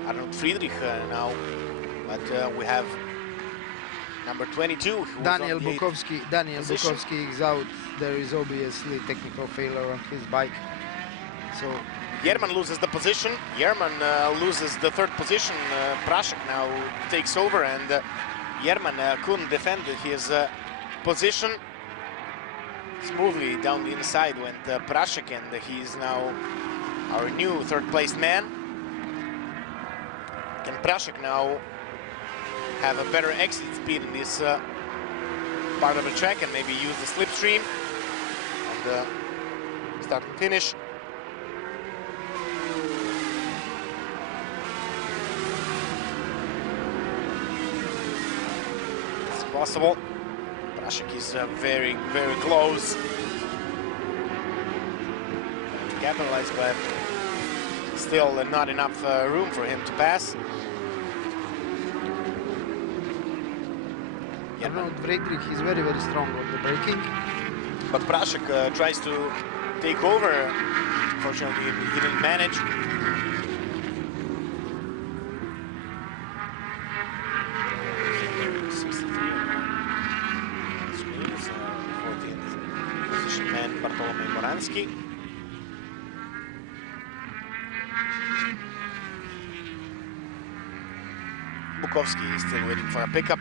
Arnold Friedrich now, but we have number 22. Daniel Bukovski is out. There is obviously technical failure on his bike. So Jerman loses the position. Jerman loses the third position. Prashek now takes over, and Jerman couldn't defend his position. Smoothly down the inside went Prashek, and he is now our new third-placed man. Can Prashek now have a better exit speed in this part of the track and maybe use the slipstream and start and finish? It's possible. Prashek is very close to capitalize, but still not enough room for him to pass. Arnold Friedrich is very strong on the braking. But Prashek tries to take over. Fortunately, he didn't manage. Screens, 14th position man Bartolomej Moranski. Bukovski is still waiting for a pickup.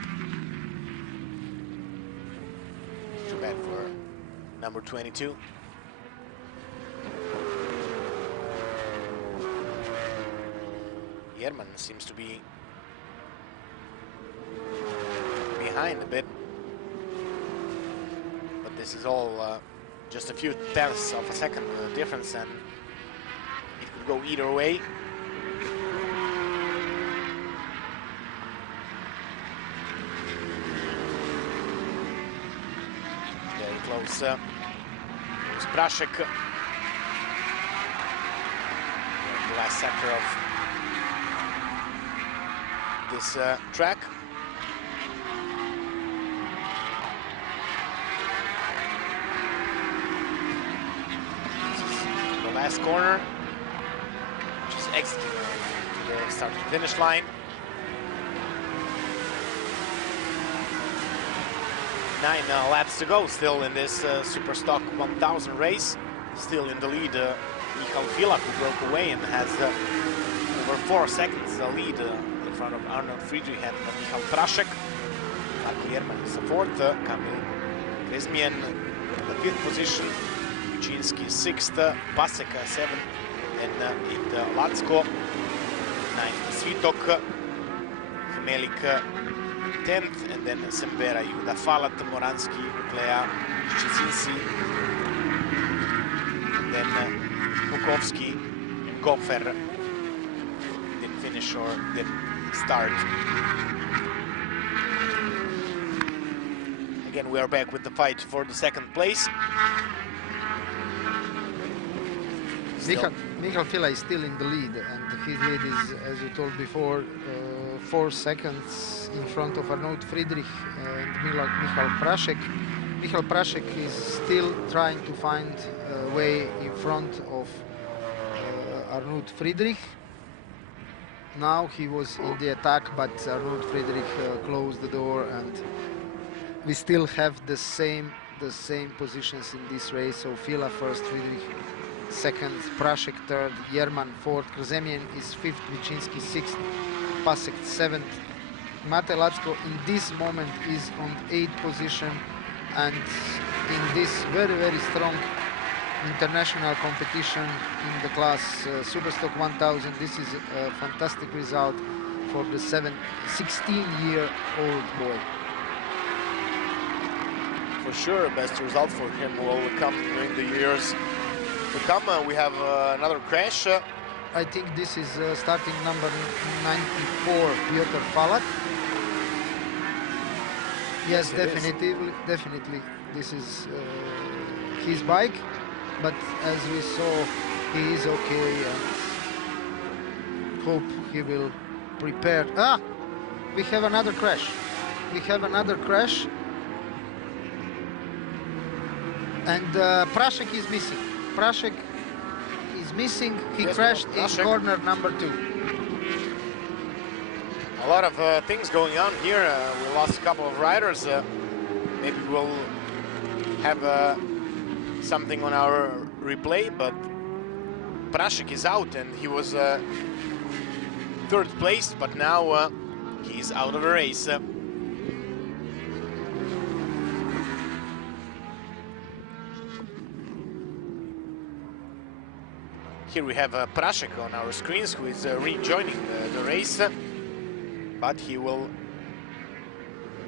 too bad for number 22. German seems to be behind a bit, but this is all just a few tenths of a second difference, and it could go either way. Very close. There's Prashek. The last sector of this track. This is the last corner, which is exiting to the start and finish line. 9 laps to go still in this Super Stock 1000 race. Still in the lead, Michal Fila, who broke away and has over 4 seconds lead in front of Arnold Friedrich and Michal Prashek. Marko Jerman is the 4th, Kamil Krezmien the 5th position, Kuczynski 6th, Pasek 7th, and in Latsko 9th, Svitok, Chmelik 10th, and then Sembera, Juda Falat, Moranski, Uklea, Szczecinski, and then Bukovski and Gopher didn't finish or didn't start. Again, we are back with the fight for the 2nd place. Michal Fila is still in the lead, and his lead is, as you told before, 4 seconds in front of Arnold Friedrich and Michal Prashek. Michal Prashek is still trying to find a way in front of Arnold Friedrich. Now he was in the attack, but Arnold Friedrich closed the door, and we still have the same positions in this race. So Fila 1st, Friedrich 2nd, Prashek 3rd, Jerman 4th, Krezemien is 5th, Kuczynski 6th, Pasek 7th. Mate Latsko in this moment is on 8th position, and in this very strong international competition in the class Superstock 1000, this is a fantastic result for the 16-year-old boy. For sure, best result for him will come during the years to come. We have another crash. I think this is starting number 94, Piotr Falat. Yes, definitely. This is his bike, but as we saw, he is okay, and hope he will prepare. We have another crash. And Prashek is missing. He yes, crashed in Prashek. corner number 2. A lot of things going on here. We lost a couple of riders. Maybe we'll have something on our replay, but Prashek is out, and he was 3rd place, but now he's out of the race. Here we have Prashek on our screens, who is rejoining the race, but he will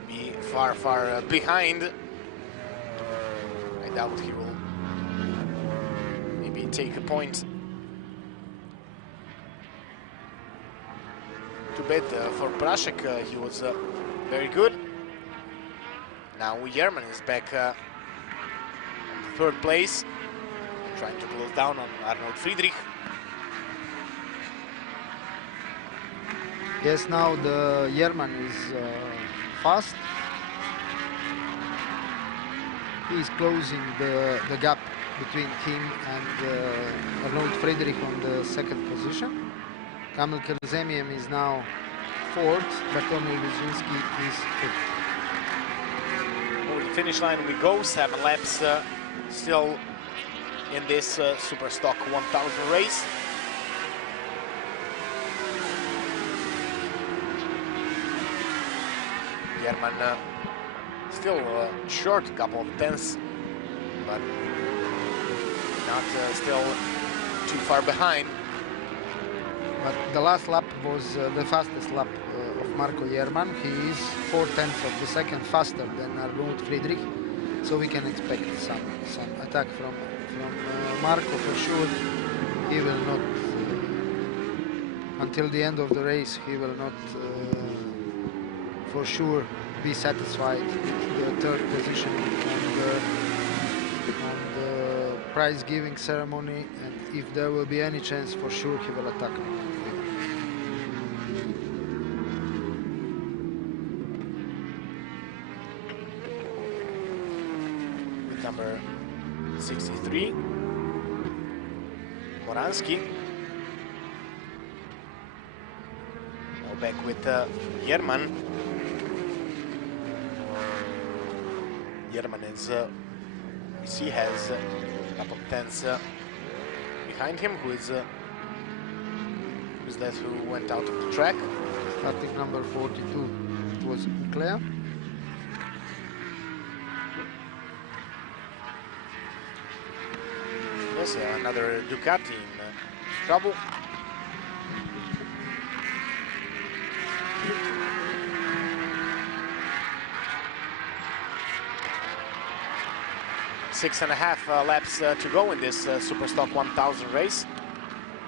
be far behind. I doubt he will maybe take a point. Too bad for Prashek, he was very good. Now Jerman is back on the 3rd place, trying to close down on Arnold Friedrich. Yes, now the Jerman is fast. He is closing the gap between him and Arnold Friedrich on the 2nd position. Kamil Krezemien is now 4th, Bartłomiej Wyżyński is 5th. Over the finish line we go, 7 laps still in this Super Stock 1000 race. Jerman Still short, a couple of tenths, but not still too far behind. But the last lap was the fastest lap of Marco Jerman. He is 4/10 of the second faster than Arnold Friedrich, so we can expect some attack from Marco for sure. He will not until the end of the race. He will not for sure be satisfied with the third position on the prize giving ceremony, and if there will be any chance, for sure he will attack me. With number 63, Moransky. Now back with Jerman. Jerman is, we see, has a couple of tenths behind him. Who's that who went out of the track? Starting number 42 was Uclea. Yes, another Ducati in trouble. Six and a half laps to go in this Superstock 1000 race.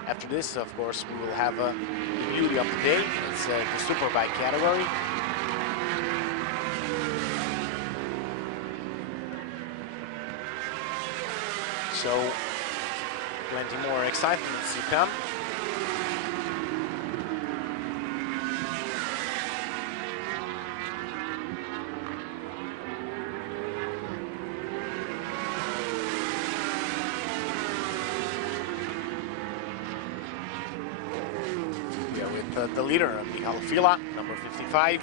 After this, of course, we will have the beauty of the day. It's the Superbike category. So, plenty more excitement to come. The leader, Michal Fila, number 55.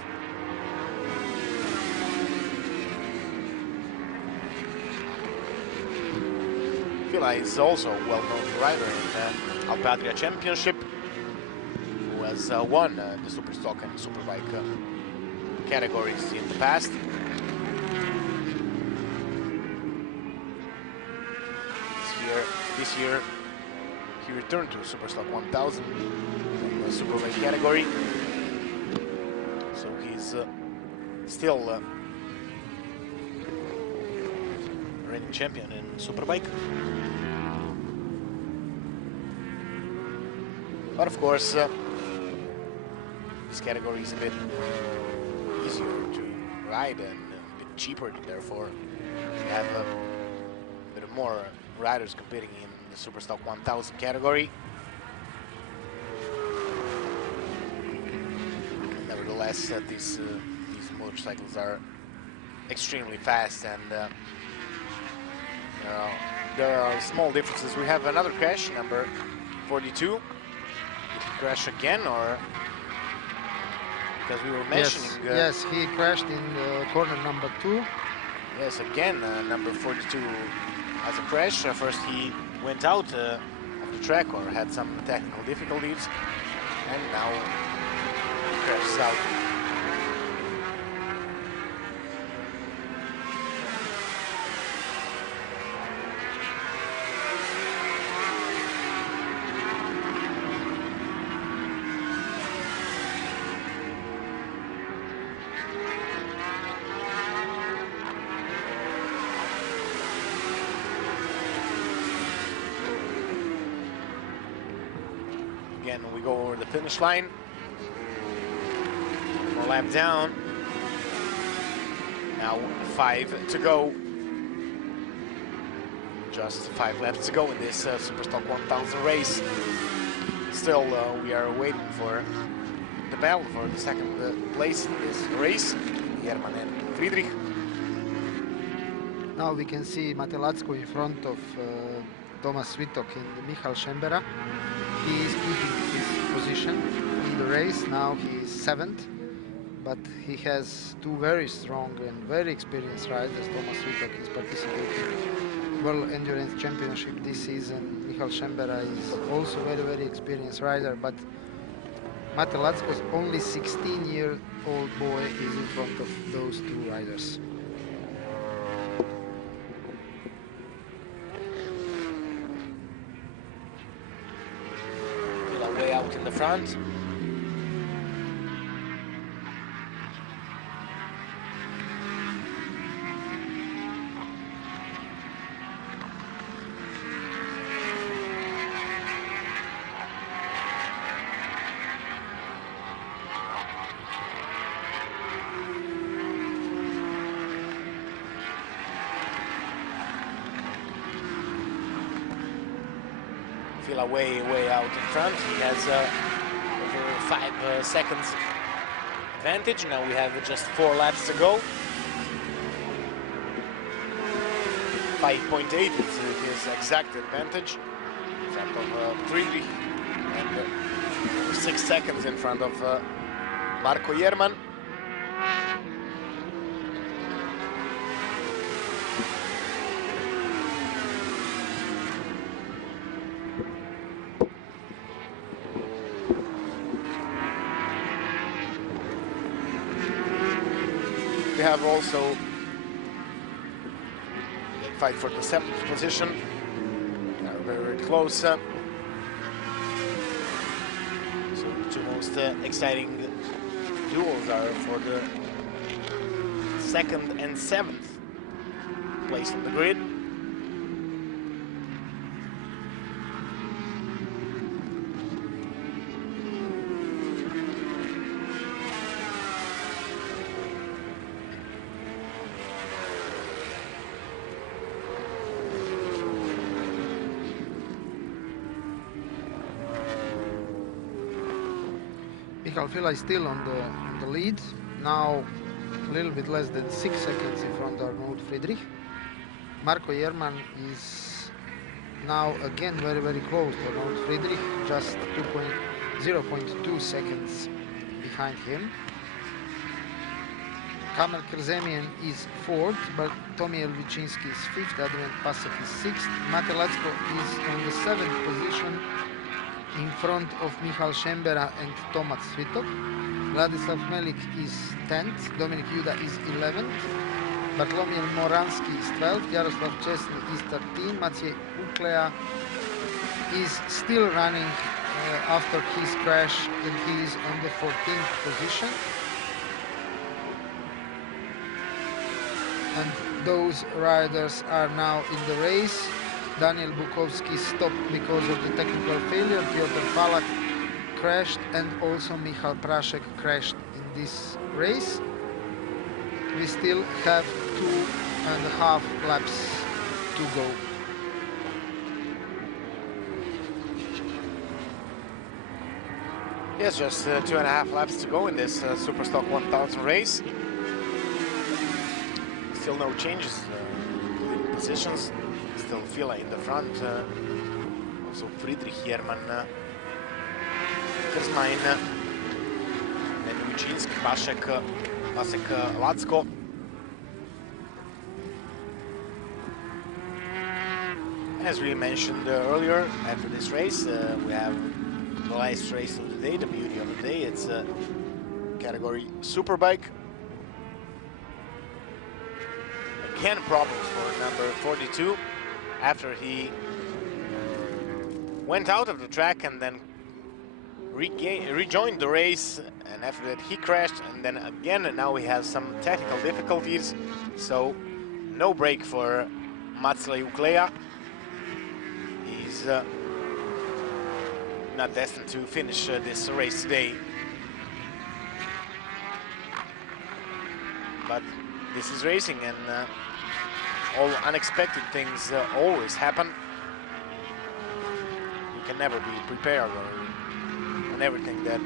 Fila is also a well-known rider in the Alpe Adria Championship, who has won the Superstock and Superbike categories in the past. This year he returned to Superstock 1000. Superbike category, so he's still reigning champion in Superbike. But of course, this category is a bit easier to ride and a bit cheaper, therefore we have a bit more riders competing in the Superstock 1000 category. Nevertheless, these motorcycles are extremely fast, and there are small differences. We have another crash, number 42. Did he crash again, or because we were mentioning? Yes, he crashed in corner number 2. Yes, again, number 42 has a crash. First he went out of the track or had some technical difficulties, and now crashes out. Again, we go over the finish line. One more lap down. Now 5 to go. Just 5 laps to go in this Superstock 1000 race. Still, we are waiting for the battle for the second place in this race. Jerman and Friedrich. Now we can see Matelatsko in front of Thomas Switok and Michal Schembera. He is keeping his position in the race. Now he is 7th, but he has 2 very strong and very experienced riders. Thomas Switok is participating in World Endurance Championship this season. Michal Schembera is also very experienced rider, but Matelatsko's only 16-year-old boy is in front of those 2 riders. front. Fila way out in front. He has over 5 seconds advantage. Now we have just 4 laps to go. 5.8 is his exact advantage in front of Friedrich, and 6 seconds in front of Marko Jerman. We have also fight for the 7th position. Very close. So the 2 most exciting duels are for the 2nd and 7th place on the grid. Michael Fila is still on the lead, now a little bit less than 6 seconds in front of Arnold Friedrich. Marko Jerman is now again very close to Arnold Friedrich, just 0.2 seconds behind him. Kamer Krzemian is 4th, but Tomi Elviczynski is 5th, Adrian Pasek is 6th. Mate Lacko is on the 7th position, in front of Michal Šembera and Tomac Svitok. Vladislav Melik is 10th, Dominik Juda is 11th, Bartlomiej Moranski is 12th, Jaroslav Česny is 13th, Maciej Uklea is still running after his crash, and he is on the 14th position. And those riders are now in the race. Daniel Bukovski stopped because of the technical failure. Piotr Palak crashed, and also Michal Prashek crashed in this race. We still have 2.5 laps to go. Yes, just 2.5 laps to go in this Superstock 1000 race. Still no changes in positions. Still Fila in the front, also Friedrich Jerman, Krzmajn, then Elviczynski, Pasek, Lacko. As we mentioned earlier, after this race, we have the last race of the day, the beauty of the day. It's category Superbike. Again, problems for number 42. After he went out of the track and then rejoined the race, and after that he crashed, and then again, and now he has some technical difficulties, so no break for Maciej Uklea. He's not destined to finish this race today, but this is racing, and all unexpected things always happen. You can never be prepared on everything that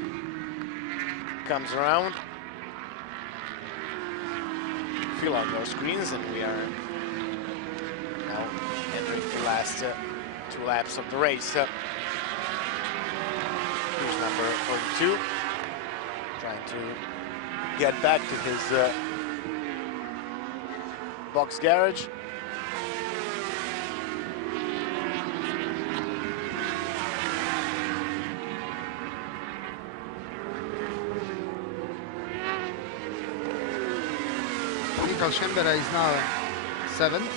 comes around. Feel on your screens, and we are now entering the last 2 laps of the race. Here's number 42, trying to get back to his box garage. Michal Šembera is now 7th.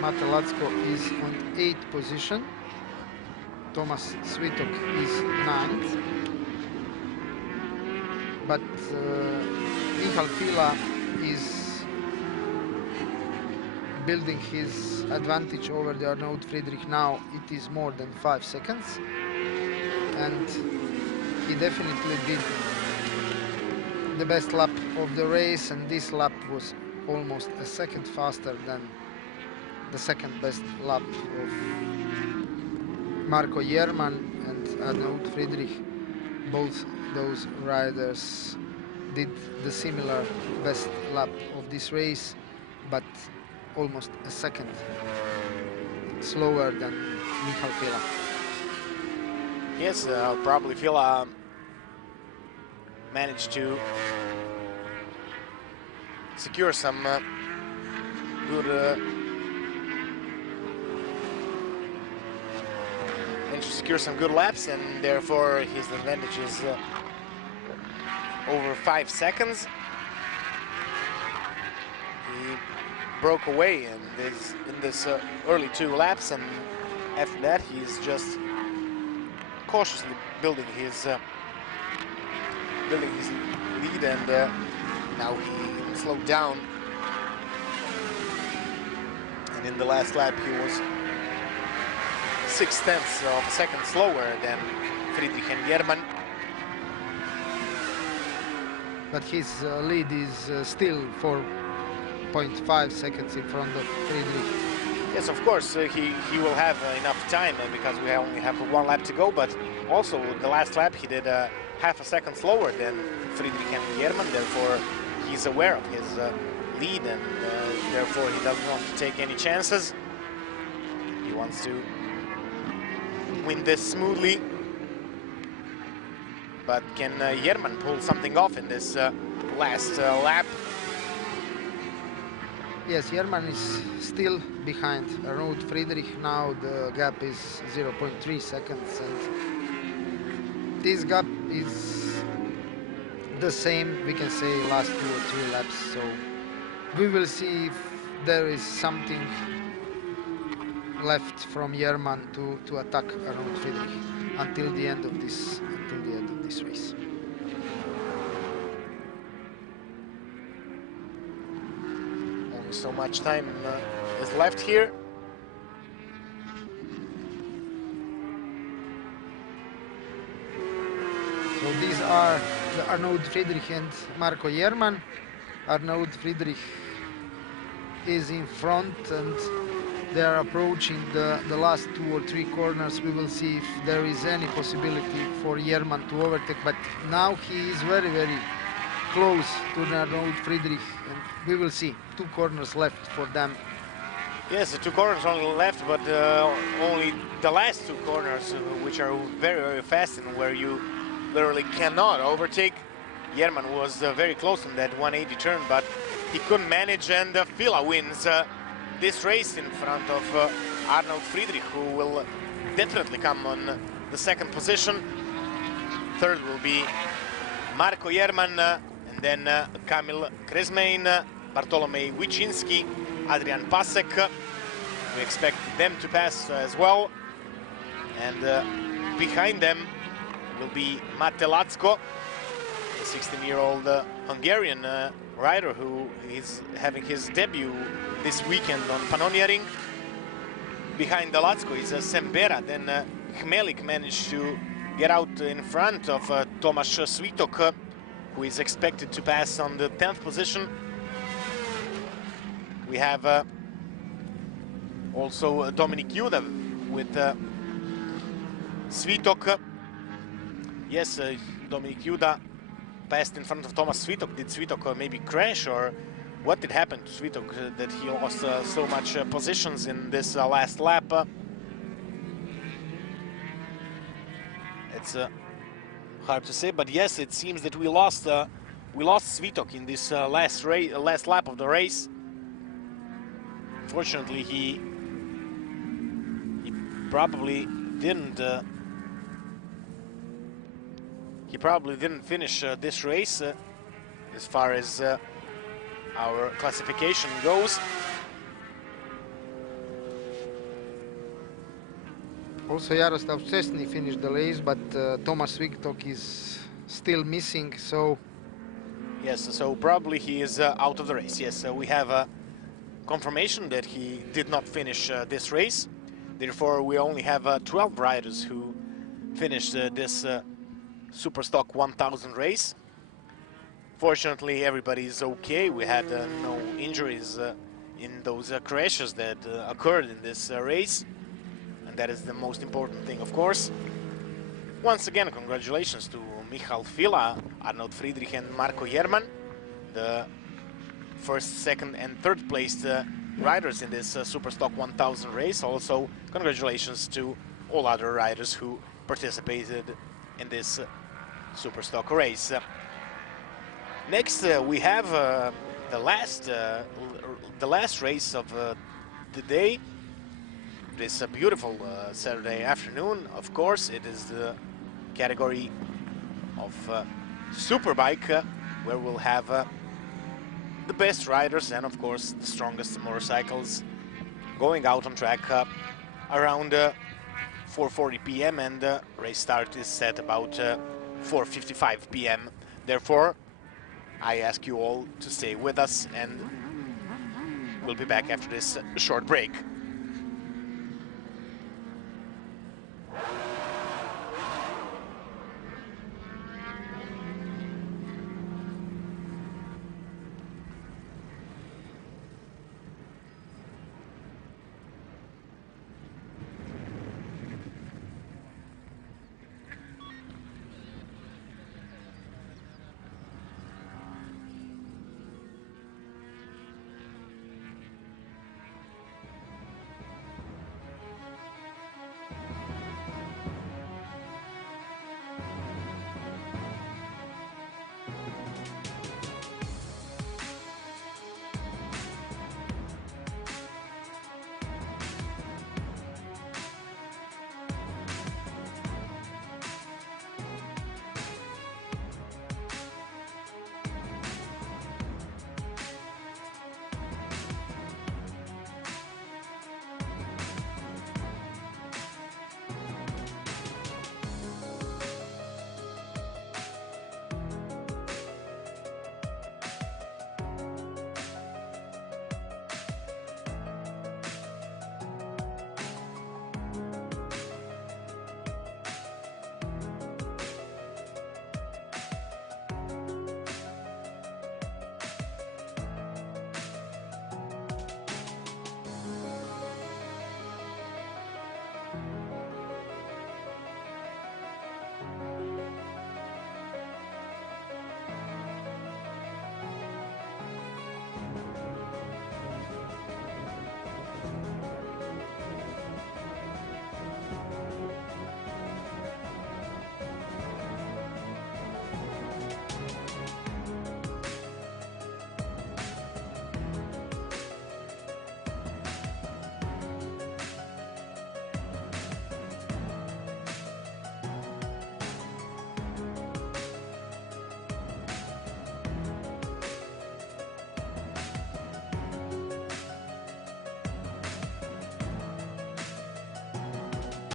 Mate Lacko is on 8th position. Thomas Svitok is 9th. But Michal Fila is building his advantage over the Arnaud Friedrich now. It is more than 5 seconds. And he definitely did the best lap of the race, and this lap was almost a second faster than the second best lap of Marco Jerman and Arnaud Friedrich. Both those riders did the similar best lap of this race, but almost a second slower than Michal Fila. Yes, probably Fila managed to secure some good laps, and therefore his advantage is over 5 seconds. He broke away in this early 2 laps, and after that he's just cautiously building his lead, and now he slowed down, and in the last lap he was 0.6 of a second slower than Friedrich and Jerman. But his lead is still 4.5 seconds in front of Friedrich. Yes, of course, he will have enough time because we only have 1 lap to go, but also the last lap he did half a second slower than Friedrich and Jerman, therefore he's aware of his lead, and therefore he doesn't want to take any chances. He wants to win this smoothly. But can Jerman pull something off in this last lap? Yes, Jerman is still behind Arnaud Friedrich. Now the gap is 0.3 seconds, and this gap is the same, we can say, last 2 or 3 laps. So we will see if there is something left from Jerman to attack Arnaud Friedrich until the end of this race. Only so much time is left here. So these are the Arnaud Friedrich and Marco Jerman. Arnaud Friedrich is in front, and they are approaching the last 2 or 3 corners. We will see if there is any possibility for Jerman to overtake, but now he is very, very close to Arnaud Friedrich, and we will see 2 corners left for them. Yes, the 2 corners only left, but only the last 2 corners, which are very, very fast and where you literally cannot overtake. Jerman was very close in that 180 turn, but he couldn't manage, and Fila wins this race in front of Arnaud Friedrich, who will definitely come on the 2nd position. 3rd will be Marco Jerman, and then Kamil Kresmein, Bartolomej Wycinski, Adrian Pasek. We expect them to pass as well. And behind them will be Mate Lacko, the 16-year-old Hungarian rider who is having his debut this weekend on Panonia ring. Behind the Lacko is Sembera. Then Khmelik managed to get out in front of Tomas Svitok, who is expected to pass on the 10th position. We have also Dominik Juda with Svitok. Yes, Dominik Juda passed in front of Thomas Svitok. Did Svitok maybe crash, or what did happen to Svitok that he lost so much positions in this last lap? It's hard to say, but yes, it seems that we lost Svitok in this last lap of the race. Fortunately, he probably didn't. He probably didn't finish this race as far as our classification goes. Also, Jaroslav Szczesny finished the race, but Thomas Wigtok is still missing, so Yes, so probably he is out of the race. Yes, we have a confirmation that he did not finish this race. Therefore, we only have 12 riders who finished this Superstock 1000 race. Fortunately, everybody is okay. We had no injuries in those crashes that occurred in this race, and that is the most important thing, of course. Once again, congratulations to Michal Fila, Arnold Friedrich and Marco Jerman, the first, second and third placed riders in this Superstock 1000 race. Also, congratulations to all other riders who participated in this Superstock race. Next, we have the last race of the day. It is a beautiful Saturday afternoon. Of course, it is the category of Superbike, where we'll have the best riders and, of course, the strongest motorcycles going out on track around 4:40 p.m. and race start is set about 4:55 p.m. Therefore, I ask you all to stay with us, and we'll be back after this short break.